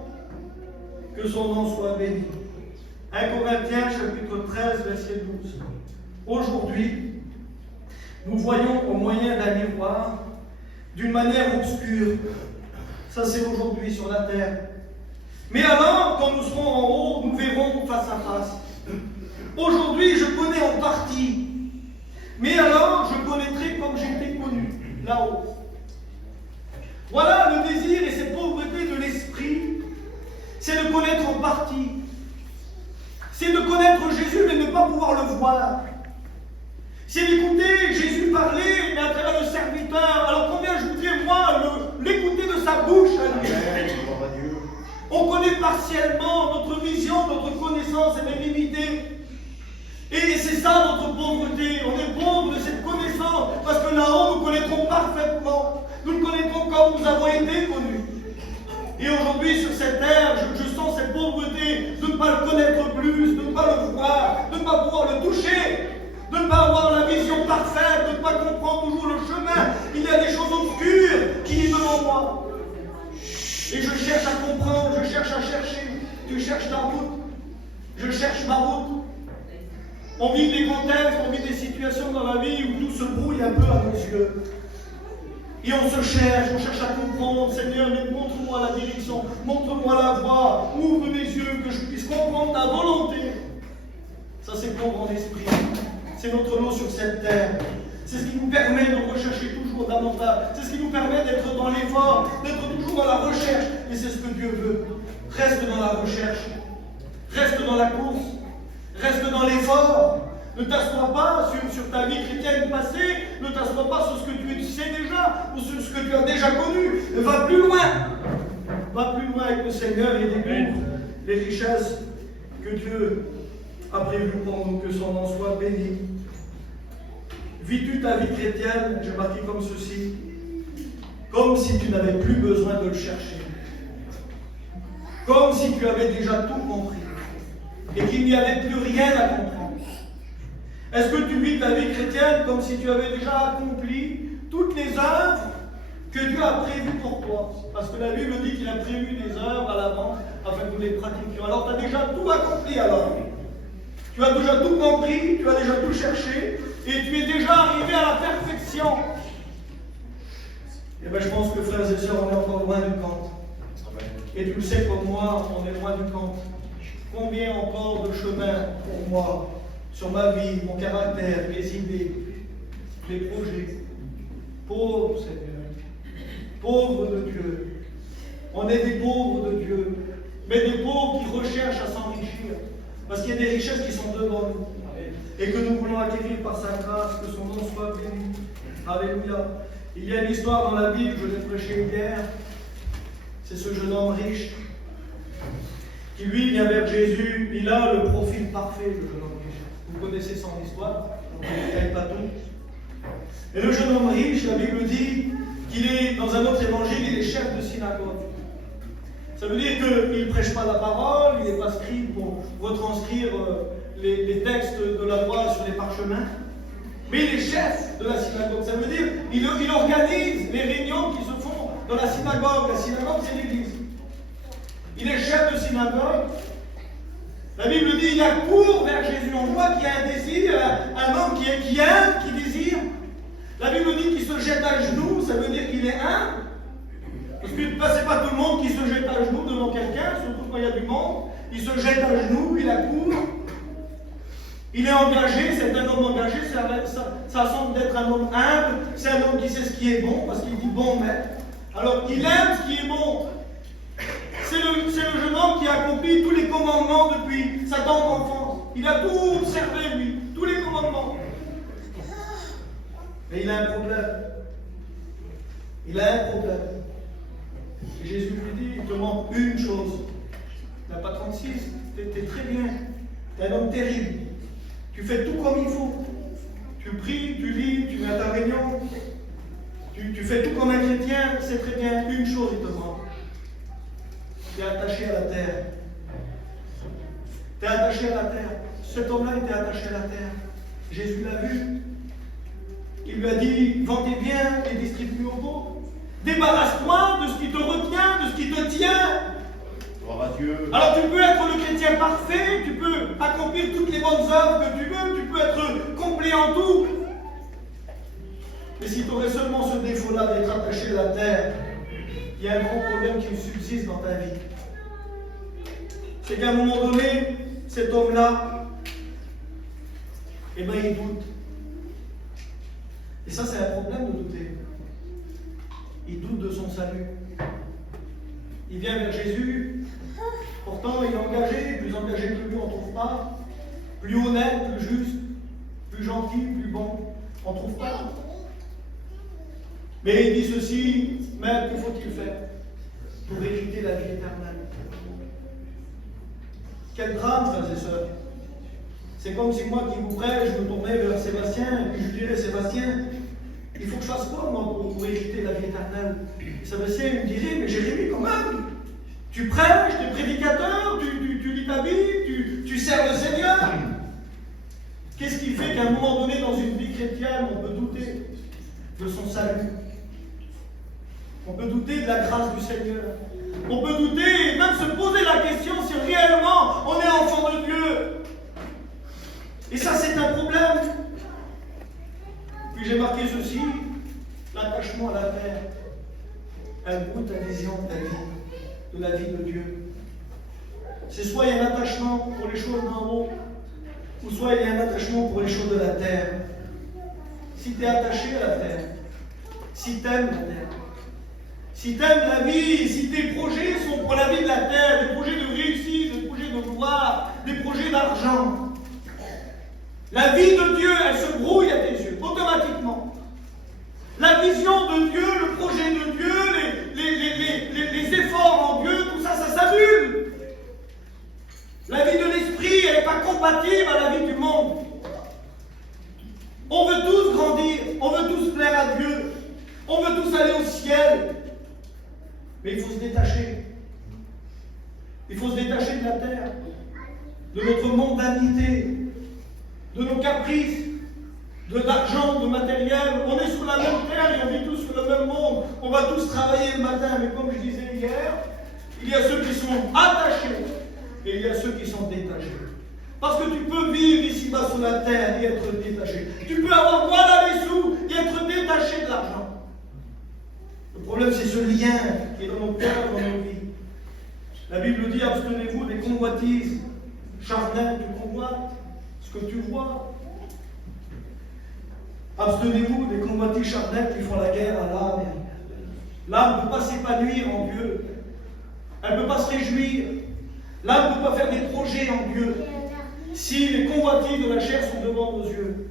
Que son nom soit béni. 1 Corinthiens, chapitre 13, verset 12. Aujourd'hui, nous voyons au moyen d'un miroir, d'une manière obscure. Ça, c'est aujourd'hui sur la terre. Mais alors, quand nous serons en haut, nous verrons face à face. Aujourd'hui, je connais en partie. Mais alors, je connaîtrai comme j'étais connu, là-haut. Voilà le désir et cette pauvreté de l'esprit, c'est de connaître en partie. C'est de connaître Jésus, mais ne pas pouvoir le voir. C'est d'écouter Jésus parler, mais à travers le serviteur. Alors combien je voudrais, moi, l'écouter de sa bouche à lui. On connaît partiellement, notre vision, notre connaissance, elle est limitée. Et c'est ça notre pauvreté. On est pauvre de cette connaissance, parce que là-haut, nous connaîtrons parfaitement. Nous le connaîtrons comme nous avons été connus. Et aujourd'hui, sur cette terre, je sens cette pauvreté de ne pas le connaître plus, de ne pas le voir, de ne pas pouvoir le toucher, de ne pas avoir la vision parfaite, de ne pas comprendre toujours le chemin. Il y a des choses obscures qui sont devant moi. Et je cherche à comprendre, je cherche à chercher. Tu cherches ta route, je cherche ma route. On vit des contextes, on vit des situations dans la vie où tout se brouille un peu à nos yeux. Et on se cherche, on cherche à comprendre. Seigneur, mais montre-moi la direction, montre-moi la voie, ouvre mes yeux, que je puisse comprendre ta volonté. Ça, c'est pauvre en esprit. C'est notre lot sur cette terre. C'est ce qui nous permet de rechercher toujours davantage. C'est ce qui nous permet d'être dans l'effort, d'être toujours dans la recherche. Et c'est ce que Dieu veut. Reste dans la recherche. Reste dans la course. Reste dans l'effort. Ne t'assois pas sur ta vie chrétienne passée. Ne t'assois pas sur ce que tu sais déjà ou sur ce que tu as déjà connu. Va plus loin. Va plus loin avec le Seigneur et découvre les richesses que Dieu a prévues pour nous. Que son nom soit béni. Vis-tu ta vie chrétienne, j'ai marqué comme ceci, comme si tu n'avais plus besoin de le chercher. Comme si tu avais déjà tout compris et qu'il n'y avait plus rien à comprendre. Est-ce que tu vis ta vie chrétienne comme si tu avais déjà accompli toutes les œuvres que Dieu a prévues pour toi? Parce que la Bible dit qu'il a prévu des œuvres à l'avance afin que nous les pratiquions. Alors tu as déjà tout accompli alors. Tu as déjà tout compris, tu as déjà tout cherché. Et tu es déjà arrivé à la perfection. Et bien je pense que frères et sœurs, on est encore loin du compte. Et tu le sais comme moi, on est loin du compte. Combien encore de chemin pour moi, sur ma vie, mon caractère, mes idées, mes projets. Pauvre Seigneur, pauvre de Dieu. On est des pauvres de Dieu, mais des pauvres qui recherchent à s'enrichir. Parce qu'il y a des richesses qui sont devant nous. Et que nous voulons acquérir par sa grâce, que son nom soit béni. Alléluia. Il y a une histoire dans la Bible, je l'ai prêché hier. C'est ce jeune homme riche qui, lui, vient vers Jésus. Il a le profil parfait, le jeune homme riche. Vous connaissez son histoire, donc on ne détaille pas tout. Et le jeune homme riche, la Bible dit qu'il est, dans un autre évangile, il est chef de synagogue. Ça veut dire qu'il ne prêche pas la parole, il n'est pas scribe pour retranscrire les textes de la loi sur les parchemins, mais il est chef de la synagogue. Ça veut dire qu'il organise les réunions qui se font dans la synagogue. La synagogue, c'est l'église. Il est chef de synagogue La Bible dit, il accourt vers Jésus. On voit qu'il y a un désir, un homme qui aime, qui désire. La Bible dit qu'il se jette à genoux, ça veut dire qu'il est humble. Parce que c'est pas tout le monde qui se jette à genoux devant quelqu'un, surtout quand il y a du monde. Il se jette à genoux, il accourt. Il est engagé, c'est un homme engagé, ça semble d'être un homme humble, c'est un homme qui sait ce qui est bon, parce qu'il dit bon maître. Alors il aime ce qui est bon. C'est le jeune homme qui a accompli tous les commandements depuis sa tendre enfance. Il a tout observé, lui, tous les commandements. Mais il a un problème. Il a un problème. Et Jésus lui dit, il te manque une chose. Il n'a pas 36, tu es très bien. Tu es un homme terrible. Tu fais tout comme il faut. Tu pries, tu lis, tu viens à ta réunion. Tu fais tout comme un chrétien, c'est très bien. Une chose, il te manque. Tu es attaché à la terre. Tu es attaché à la terre. Cet homme-là était attaché à la terre. Jésus l'a vu. Il lui a dit, vends tes biens et distribue aux pauvres. Débarrasse-toi de ce qui te retient, de ce qui te tient. Gloire à Dieu. Alors tu peux être le chrétien parfait, tu peux accomplir toutes les bonnes œuvres que tu veux, tu peux être complet en tout. Mais si tu aurais seulement ce défaut-là d'être attaché à la terre, il y a un grand problème qui subsiste dans ta vie. C'est qu'à un moment donné, cet homme-là, eh bien, il doute. Et ça, c'est un problème de douter. Il doute de son salut. Il vient vers Jésus. Pourtant, il est engagé, plus engagé que lui, on ne trouve pas. Plus honnête, plus juste, plus gentil, plus bon, on ne trouve pas. Mais il dit ceci, mais que faut-il faire pour hériter la vie éternelle? Quel drame, frères et sœurs. C'est comme si moi qui vous prêche, je me tournais vers Sébastien, et puis je dirais, Sébastien, il faut que je fasse quoi, moi, pour hériter la vie éternelle? Et Sébastien il me dirait, mais Jérémie, quand même, tu prêches, tu es prédicateur, tu lis ta Bible, tu sers le Seigneur. Qu'est-ce qui fait qu'à un moment donné, dans une vie chrétienne, on peut douter de son salut? On peut douter de la grâce du Seigneur. On peut douter et même se poser la question si réellement on est enfant de Dieu. Et ça, c'est un problème. Puis j'ai marqué ceci, l'attachement à la terre. Elle goûte la vision de ta vie, de la vie de Dieu. C'est soit il y a un attachement pour les choses d'en haut, ou soit il y a un attachement pour les choses de la terre. Si tu es attaché à la terre, si tu aimes la terre, si tu aimes la vie, si tes projets sont pour la vie de la terre, des projets de réussite, des projets de gloire, des projets d'argent, la vie de Dieu, elle se brouille à tes yeux, automatiquement. La vision de Dieu, le projet de Dieu, les efforts en Dieu, tout ça, ça s'annule. La vie de l'esprit, elle n'est pas compatible à la vie du monde. On veut tous grandir, on veut tous plaire à Dieu, on veut tous aller au ciel. Mais il faut se détacher. Il faut se détacher de la terre, de notre mondanité, de nos caprices, de l'argent, de matériel. On est sur la même terre et on vit tous sur le même monde. On va tous travailler le matin, mais comme je disais hier, il y a ceux qui sont attachés et il y a ceux qui sont détachés. Parce que tu peux vivre ici-bas sur la terre et être détaché. Tu peux avoir voilà les sous et être détaché de l'argent. Le problème, c'est ce lien qui est dans nos cœurs, dans nos vies. La Bible dit, abstenez-vous des convoitises charnelles. Tu convoites ce que tu vois. Abstenez-vous des convoitises charnelles qui font la guerre à l'âme. L'âme ne peut pas s'épanouir en Dieu. Elle ne peut pas se réjouir. L'âme ne peut pas faire des projets en Dieu si les convoitises de la chair sont devant nos yeux.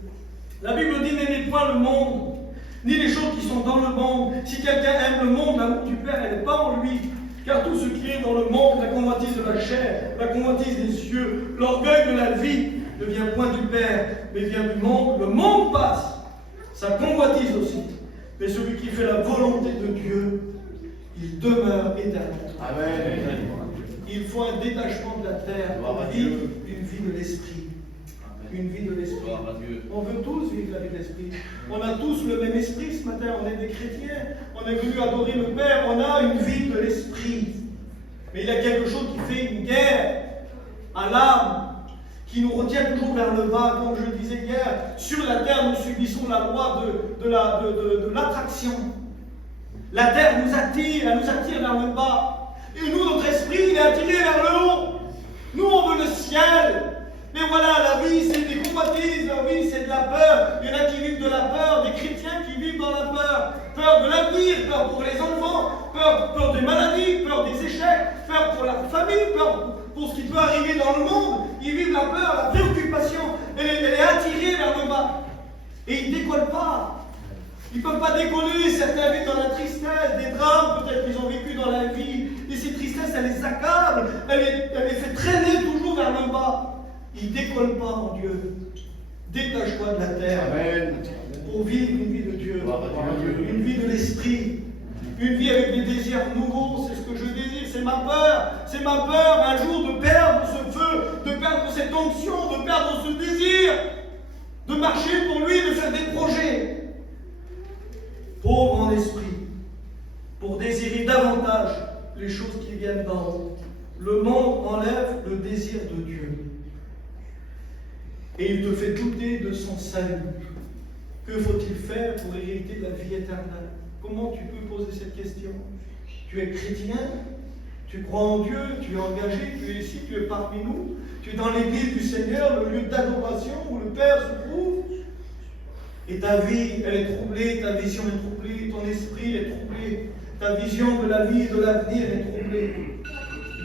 La Bible dit, n'aimez point le monde, ni les choses qui sont dans le monde. Si quelqu'un aime le monde, l'amour du Père, elle n'est pas en lui. Car tout ce qui est dans le monde, la convoitise de la chair, la convoitise des cieux, l'orgueil de la vie, ne vient point du Père, mais vient du monde. Le monde passe, sa convoitise aussi. Mais celui qui fait la volonté de Dieu, il demeure éternellement. Amen. Il faut un détachement de la terre pour vivre une vie de l'esprit. Une vie de l'esprit. On veut tous vivre la vie de l'esprit. On a tous le même esprit ce matin. On est des chrétiens. On est venus adorer le Père. On a une vie de l'esprit. Mais il y a quelque chose qui fait une guerre à l'âme, qui nous retient toujours vers le bas. Comme je disais hier, sur la terre, nous subissons la loi de l'attraction. La terre nous attire, elle nous attire vers le bas. Et nous, notre esprit, il est attiré vers le haut. Nous, on veut le ciel. Mais voilà, la vie, c'est des convoitises, la vie, c'est de la peur. Il y en a qui vivent de la peur, des chrétiens qui vivent dans la peur. Peur de l'avenir, peur pour les enfants, peur des maladies, peur des échecs, peur pour la famille, peur pour ce qui peut arriver dans le monde. Ils vivent la peur, la préoccupation, elle est attirée vers le bas. Et ils ne décollent pas. Ils ne peuvent pas décoller, certains vivent dans la tristesse, des drames peut-être qu'ils ont vécu dans la vie. Et ces tristesses, elles les accablent, elles les fait traîner toujours vers le bas. Ils ne décollent pas, mon Dieu. Détache-toi de la terre. Amen. Pour vivre une vie de Dieu. Amen. Une vie de l'esprit. Une vie avec des désirs nouveaux. C'est ce que je désire. C'est ma peur. C'est ma peur un jour de perdre ce feu, de perdre cette onction, de perdre ce désir, de marcher pour lui, de faire des projets. Pauvre en esprit, pour désirer davantage les choses qui viennent d'en haut. Le monde enlève le désir de Dieu. Et il te fait douter de son salut. Que faut-il faire pour hériter de la vie éternelle? Comment tu peux poser cette question? Tu es chrétien? Tu crois en Dieu? Tu es engagé? Tu es ici? Tu es parmi nous? Tu es dans l'église du Seigneur, le lieu d'adoration où le Père se trouve? Et ta vie, elle est troublée, ta vision est troublée, ton esprit est troublé, ta vision de la vie et de l'avenir est troublée.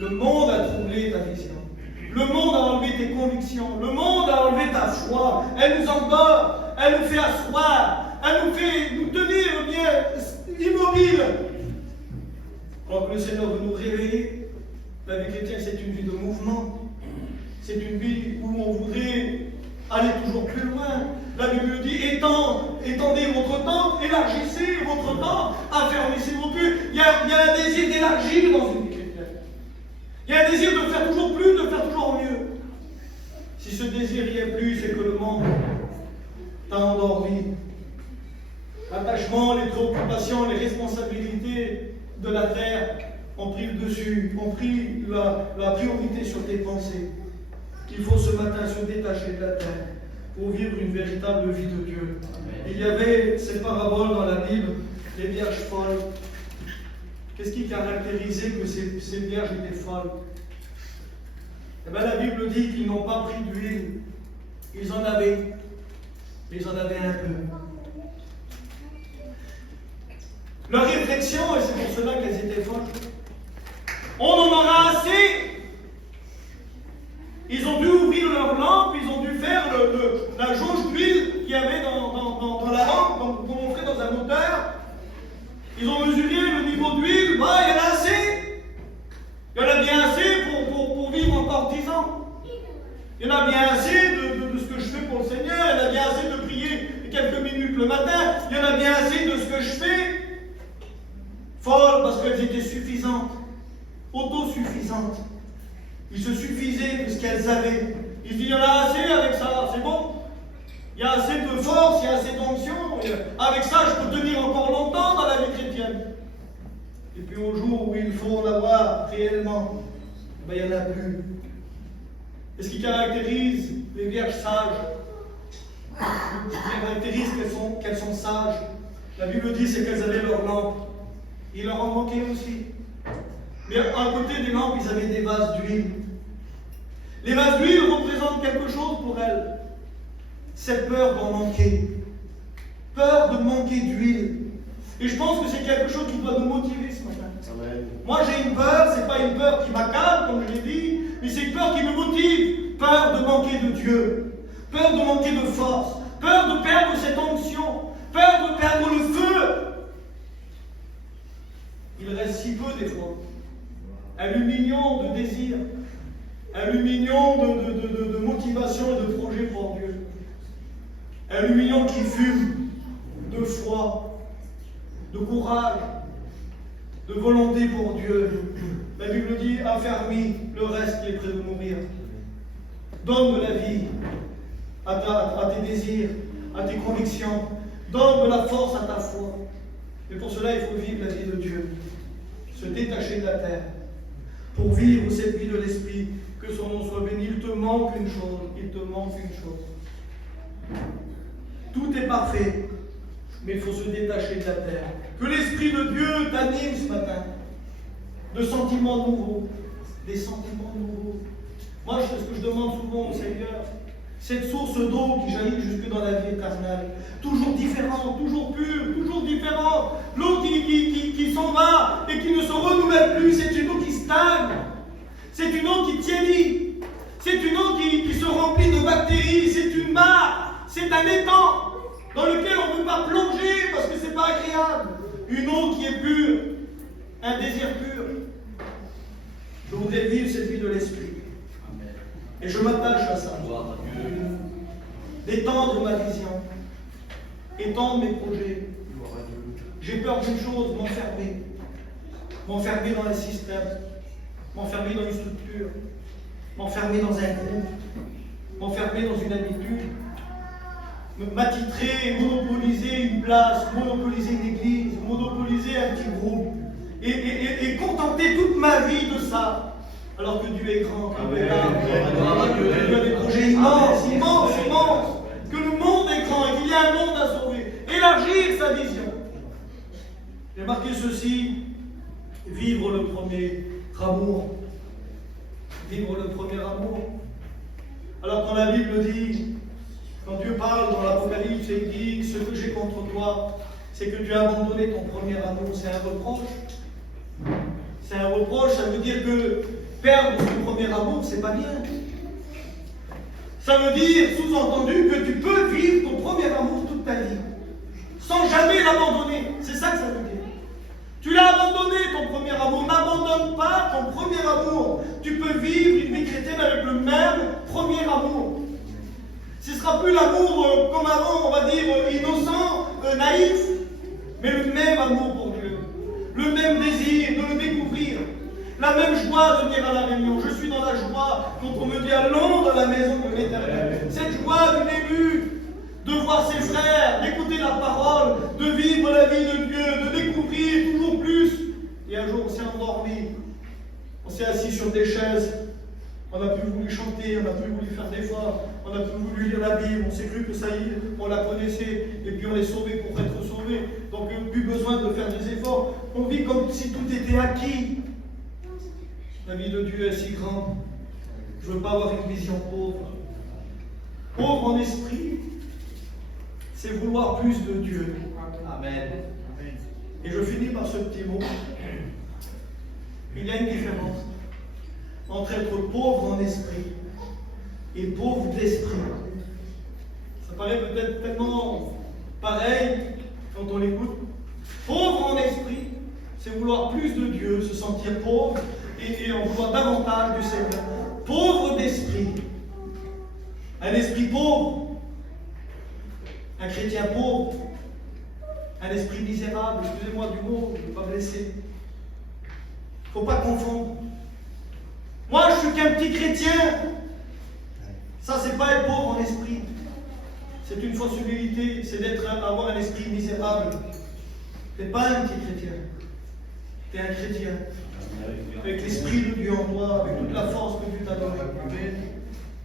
Le monde a troublé ta vision. Le monde a enlevé tes convictions. Le monde a enlevé ta foi. Elle nous endort, elle nous fait asseoir, elle nous fait nous tenir bien immobiles. Alors que le Seigneur veut nous réveiller. La vie chrétienne, c'est une vie de mouvement. C'est une vie où on voudrait aller toujours plus loin. La Bible dit, étendez votre temps, élargissez votre temps, affermissez vos buts. Il y a un désir d'élargir dans une vie chrétienne. Il y a un désir de faire toujours plus, de faire toujours mieux. Si ce désir n'y est plus, c'est que le monde t'a endormi. L'attachement, les préoccupations, les responsabilités de la terre ont pris le dessus, ont pris la priorité sur tes pensées. Il faut ce matin se détacher de la terre pour vivre une véritable vie de Dieu. Il y avait ces paraboles dans la Bible, les vierges folles. Qu'est-ce qui caractérisait que ces vierges étaient folles? Eh bien, la Bible dit qu'ils n'ont pas pris d'huile. Ils en avaient. Mais ils en avaient un peu. Leur réflexion, et c'est pour cela qu'elles étaient folles, on en aura assez. Ils ont dû ouvrir leur lampe, ils ont dû faire la jauge d'huile qu'il y avait dans la lampe, comme on ferait dans un moteur. Ils ont mesuré le niveau d'huile, il y en a assez. Il y en a bien assez pour vivre encore 10 ans. Il y en a bien assez de ce que je fais pour le Seigneur, il y en a bien assez de prier quelques minutes le matin, il y en a bien assez de ce que je fais. Folles parce qu'elles étaient suffisantes, autosuffisantes. Ils se suffisaient de ce qu'elles avaient. Ils se disent, il y en a assez avec ça, c'est bon. Il y a assez de force, il y a assez d'onction. Avec ça, je peux tenir encore longtemps dans la vie chrétienne. Et puis au jour où il faut en avoir réellement, il n'y en a plus. Et ce qui caractérise les vierges sages, ce qui caractérise qu'elles sont sages, la Bible dit, c'est qu'elles avaient leur lampe. Il leur en manquait aussi. Mais à côté des lampes, ils avaient des vases d'huile. Les vases d'huile représentent quelque chose pour elles. Cette peur d'en manquer. Peur de manquer d'huile. Et je pense que c'est quelque chose qui doit nous motiver ce matin. Amen. Moi j'ai une peur, c'est pas une peur qui m'accable, comme je l'ai dit, mais c'est une peur qui me motive. Peur de manquer de Dieu. Peur de manquer de force. Peur de perdre cette onction. Peur de perdre le feu. Il reste si peu des fois. Un lumignon de désir, un lumignon de motivation et de projet pour Dieu. Un lumignon qui fume de foi, de courage, de volonté pour Dieu. La Bible dit, affermis le reste qui est prêt de mourir. Donne de la vie à tes désirs, à tes convictions. Donne de la force à ta foi. Et pour cela, il faut vivre la vie de Dieu. Se détacher de la terre. Pour vivre cette vie de l'esprit Que son nom soit béni. Il te manque une chose. Il te manque une chose. Tout est parfait, mais il faut se détacher de la terre. Que l'Esprit de Dieu t'anime ce matin. De sentiments nouveaux. Des sentiments nouveaux. Moi, c'est ce que je demande souvent au Seigneur. Cette source d'eau qui jaillit jusque dans la vie éternelle. Toujours différente, toujours pure, toujours différente. L'eau qui s'en va et qui ne se renouvelle plus. C'est une eau qui stagne. C'est une eau qui tiédit. C'est une eau qui se remplit de bactéries. C'est une mare. C'est un étang dans lequel on ne peut pas plonger parce que ce n'est pas agréable. Une eau qui est pure. Un désir pur. Je voudrais vivre cette vie de l'esprit. Et je m'attache à ça. D'étendre ma vision. Étendre mes projets. J'ai peur d'une chose, m'enfermer. M'enfermer dans un système. M'enfermer dans une structure. M'enfermer dans un groupe. M'enfermer dans une habitude. M'attitrer, monopoliser une place, monopoliser une église, monopoliser un petit groupe. Et contenter toute ma vie de ça. Alors que Dieu est grand, que Dieu est là, que Dieu a des projets immenses, immenses, immenses, que le monde est grand et qu'il y a un monde à sauver. Élargir sa vision. J'ai marqué ceci, vivre le premier amour. Vivre le premier amour. Alors quand la Bible dit, quand Dieu parle dans l'Apocalypse et il dit, ce que j'ai contre toi, c'est que tu as abandonné ton premier amour, c'est un reproche. C'est un reproche, ça veut dire que perdre son premier amour, c'est pas bien. Ça veut dire, sous-entendu, que tu peux vivre ton premier amour toute ta vie, sans jamais l'abandonner. C'est ça que ça veut dire. Tu l'as abandonné, ton premier amour. N'abandonne pas ton premier amour. Tu peux vivre une vie chrétienne avec le même premier amour. Ce ne sera plus l'amour comme avant, on va dire, innocent, naïf, mais le même amour pour Dieu. Le même désir de le découvrir. La même joie de venir à la réunion. Je suis dans la joie quand on me dit allons dans la maison de l'Éternel. Cette joie d'une élu, de voir ses frères, d'écouter la parole, de vivre la vie de Dieu, de découvrir toujours plus. Et un jour on s'est endormi, on s'est assis sur des chaises, on n'a plus voulu chanter, on n'a plus voulu faire d'efforts, on n'a plus voulu lire la Bible, on s'est cru que ça y est, on la connaissait, et puis on est sauvé pour être sauvé. Donc plus besoin de faire des efforts. On vit comme si tout était acquis. La vie de Dieu est si grande. Je ne veux pas avoir une vision pauvre. Pauvre en esprit, c'est vouloir plus de Dieu. Amen. Et je finis par ce petit mot. Il y a une différence entre être pauvre en esprit et pauvre d'esprit. Ça paraît peut-être tellement pareil quand on l'écoute. Pauvre en esprit, c'est vouloir plus de Dieu, se sentir pauvre et en vouloir davantage du Seigneur. Pauvre d'esprit. Un esprit pauvre. Un chrétien pauvre. Un esprit misérable. Excusez-moi du mot, je ne veux pas blesser. Il ne faut pas confondre. Moi, je suis qu'un petit chrétien. Ça, c'est pas être pauvre en esprit. C'est une fausse humilité. C'est avoir un esprit misérable. Tu n'es pas un petit chrétien. Tu es un chrétien. Avec l'esprit de Dieu en toi, avec toute la force que Dieu t'a donnée.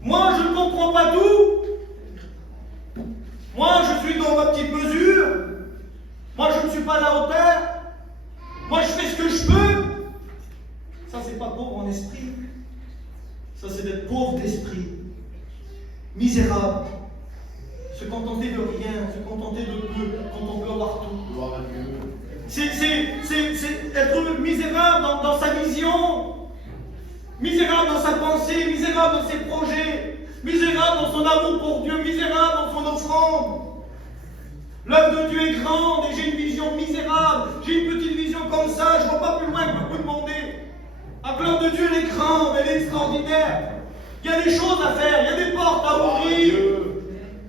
Moi, je ne comprends pas tout. Moi, je suis dans ma petite mesure. Moi, je ne suis pas à la hauteur. Moi, je fais ce que je peux. Ça, c'est pas pauvre en esprit. Ça, c'est d'être pauvre d'esprit. Misérable. Se contenter de rien, se contenter de peu, quand on peut avoir tout. Gloire à Dieu. C'est être misérable dans sa vision, misérable dans sa pensée, misérable dans ses projets, misérable dans son amour pour Dieu, misérable dans son offrande. L'œuvre de Dieu est grande et j'ai une vision misérable, j'ai une petite vision comme ça, je ne vois pas plus loin que vous demandez. La gloire de Dieu, elle est grande, elle est extraordinaire. Il y a des choses à faire, il y a des portes à ouvrir,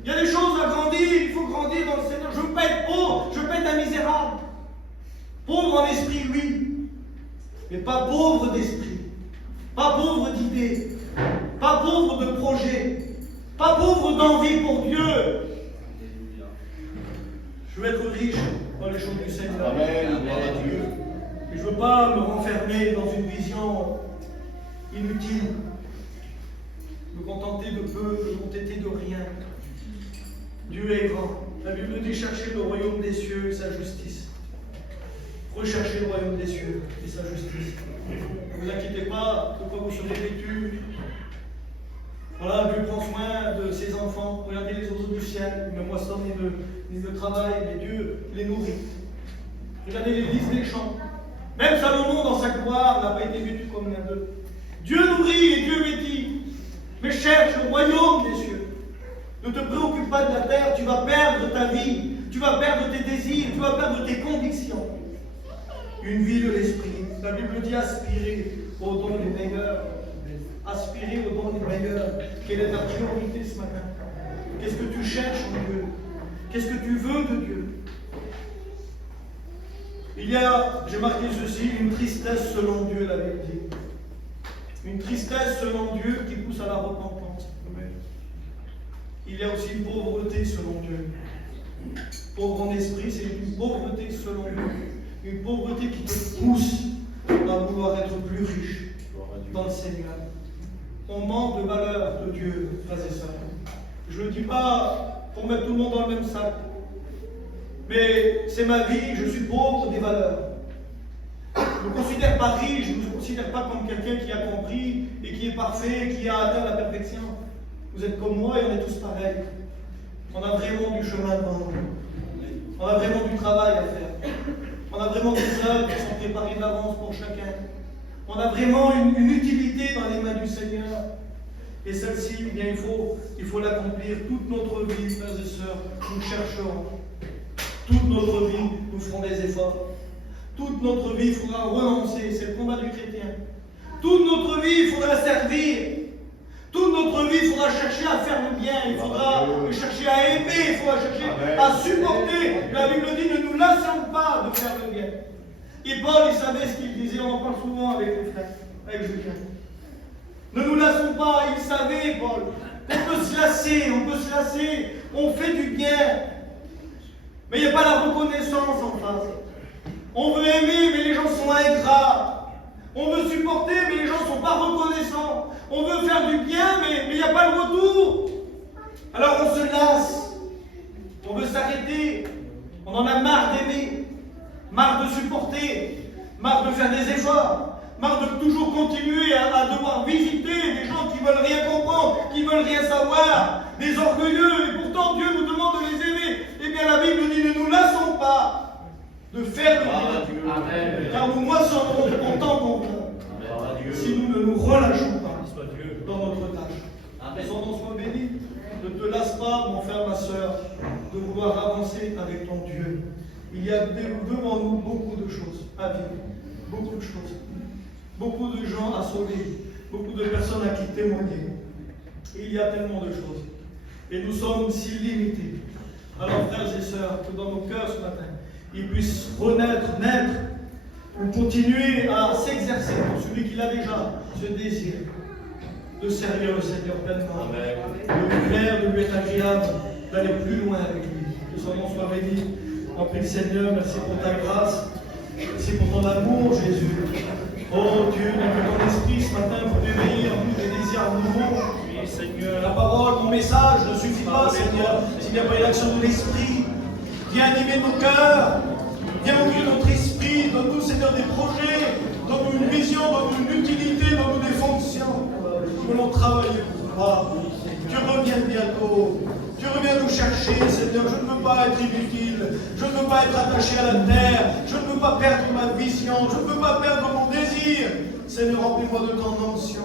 il y a des choses à grandir, il faut grandir dans le Seigneur. Je ne veux pas être pauvre, je veux pas être un misérable. Pauvre en esprit, oui, mais pas pauvre d'esprit, pas pauvre d'idées, pas pauvre de projets, pas pauvre d'envie pour Dieu. Je veux être riche dans les choses du Seigneur. Amen. Et je ne veux pas me renfermer dans une vision inutile. me contenter de peu, me contenter de rien. Dieu est grand. La Bible dit chercher le royaume des cieux et sa justice. Recherchez le royaume des cieux et sa justice. Ne vous inquiétez pas de quoi vous serez vêtus. Voilà, Dieu prend soin de ses enfants. Regardez les oiseaux du ciel, ils ne moissonnent ni ne travaillent, mais Dieu les nourrit. Regardez les lys des champs. Même Salomon, dans sa gloire, n'a pas été vêtu comme l'un d'eux. Dieu nourrit et Dieu vêtit. Mais cherche le royaume des cieux. Ne te préoccupe pas de la terre, tu vas perdre ta vie, tu vas perdre tes désirs, tu vas perdre tes convictions. Une vie de l'esprit. La Bible dit aspirer au don des meilleurs. Aspirer au don des meilleurs. Quelle est ta priorité ce matin? Qu'est-ce que tu cherches en Dieu? Qu'est-ce que tu veux de Dieu? Il y a, j'ai marqué ceci, une tristesse selon Dieu, la Bible dit. Une tristesse selon Dieu qui pousse à la repentance. Il y a aussi une pauvreté selon Dieu. Pauvre en esprit, c'est une pauvreté selon Dieu. Une pauvreté qui te pousse à vouloir être plus riche dans le Seigneur. On manque de valeur de Dieu, frères et sœurs. Je ne dis pas pour mettre tout le monde dans le même sac. Mais c'est ma vie, je suis pauvre des valeurs. Je ne me considère pas riche, je ne me considère pas comme quelqu'un qui a compris et qui est parfait, qui a atteint la perfection. Vous êtes comme moi et on est tous pareils. On a vraiment du chemin devant nous. On a vraiment du travail à faire. On a vraiment des œuvres qui sont préparées d'avance pour chacun. On a vraiment une utilité dans les mains du Seigneur. Et celle-ci, eh bien, il faut l'accomplir. Toute notre vie, frères et sœurs, nous chercherons. Toute notre vie, nous ferons des efforts. Toute notre vie, il faudra renoncer. C'est le combat du chrétien. Toute notre vie, il faudra servir. Toute notre vie, il faudra chercher à faire le bien. Il faudra chercher à aimer. Il faudra chercher à supporter. La Bible dit, ne nous lassons pas de faire le bien. Et Paul, il savait ce qu'il disait. On en parle souvent avec les frères, avec Julien. Ne nous lassons pas. Il savait, Paul, qu'on peut se lasser. On peut se lasser. On fait du bien. Mais il n'y a pas la reconnaissance en face. On veut aimer, mais les gens sont ingrats. On veut supporter, mais les gens ne sont pas reconnaissants. On veut faire du bien, mais il n'y a pas le retour. Alors on se lasse. On veut s'arrêter. On en a marre d'aimer, marre de supporter, marre de faire des efforts, marre de toujours continuer à devoir visiter des gens qui ne veulent rien comprendre, qui ne veulent rien savoir, des orgueilleux, et pourtant Dieu nous demande de les aimer. Eh bien la Bible dit, ne nous lassons pas de faire le bien, car nous moissonnerons en temps convenant, si nous ne nous relâchons pas dans notre tâche. Son nom soit béni. Ne te lasse pas, mon frère, ma soeur, de vouloir avancer avec ton Dieu. Il y a devant nous beaucoup de choses à vivre, beaucoup de choses, beaucoup de gens à sauver, beaucoup de personnes à qui témoigner. Il y a tellement de choses. Et nous sommes si limités. Alors, frères et sœurs, que dans nos cœurs ce matin, ils puissent naître, ou continuer à s'exercer pour celui qui a déjà ce désir de servir le Seigneur pleinement, de lui plaire, de lui être agréable, d'aller plus loin avec lui. Que son nom soit béni. En prie, Seigneur, merci pour ta grâce, merci pour ton amour, Jésus. Oh Dieu, que ton esprit ce matin pour réveiller en nous des désirs nouveaux. Oui, Seigneur, la parole, mon message ne suffit pas, Seigneur, s'il n'y a pas une action de l'esprit. Viens animer nos cœurs, viens ouvrir notre esprit, donne-nous, Seigneur, des projets, donne-nous une vision, donne-nous une utilité, donne-nous des fonctions. Nous voulons travailler pour toi. Tu reviens bientôt. Tu reviens nous chercher, Seigneur. Je ne veux pas être inutile. Je ne veux pas être attaché à la terre. Je ne veux pas perdre ma vision. Je ne veux pas perdre mon désir. Seigneur, remplis-moi de ton onction.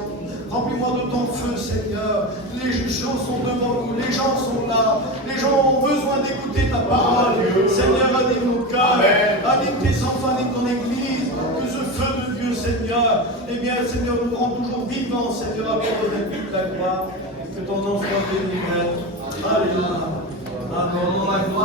Remplis-moi de ton feu, Seigneur. Les gens sont devant nous. Les gens sont là. Les gens ont besoin d'écouter ta parole. Seigneur, anime nos cœurs. Anime tes enfants, anime ton église. Que ce feu de Dieu, Seigneur, eh bien, Seigneur, nous rend toujours vivants, Seigneur, à cause de ta gloire. Que ton nom soit béni, Maître. Alléluia. Amen.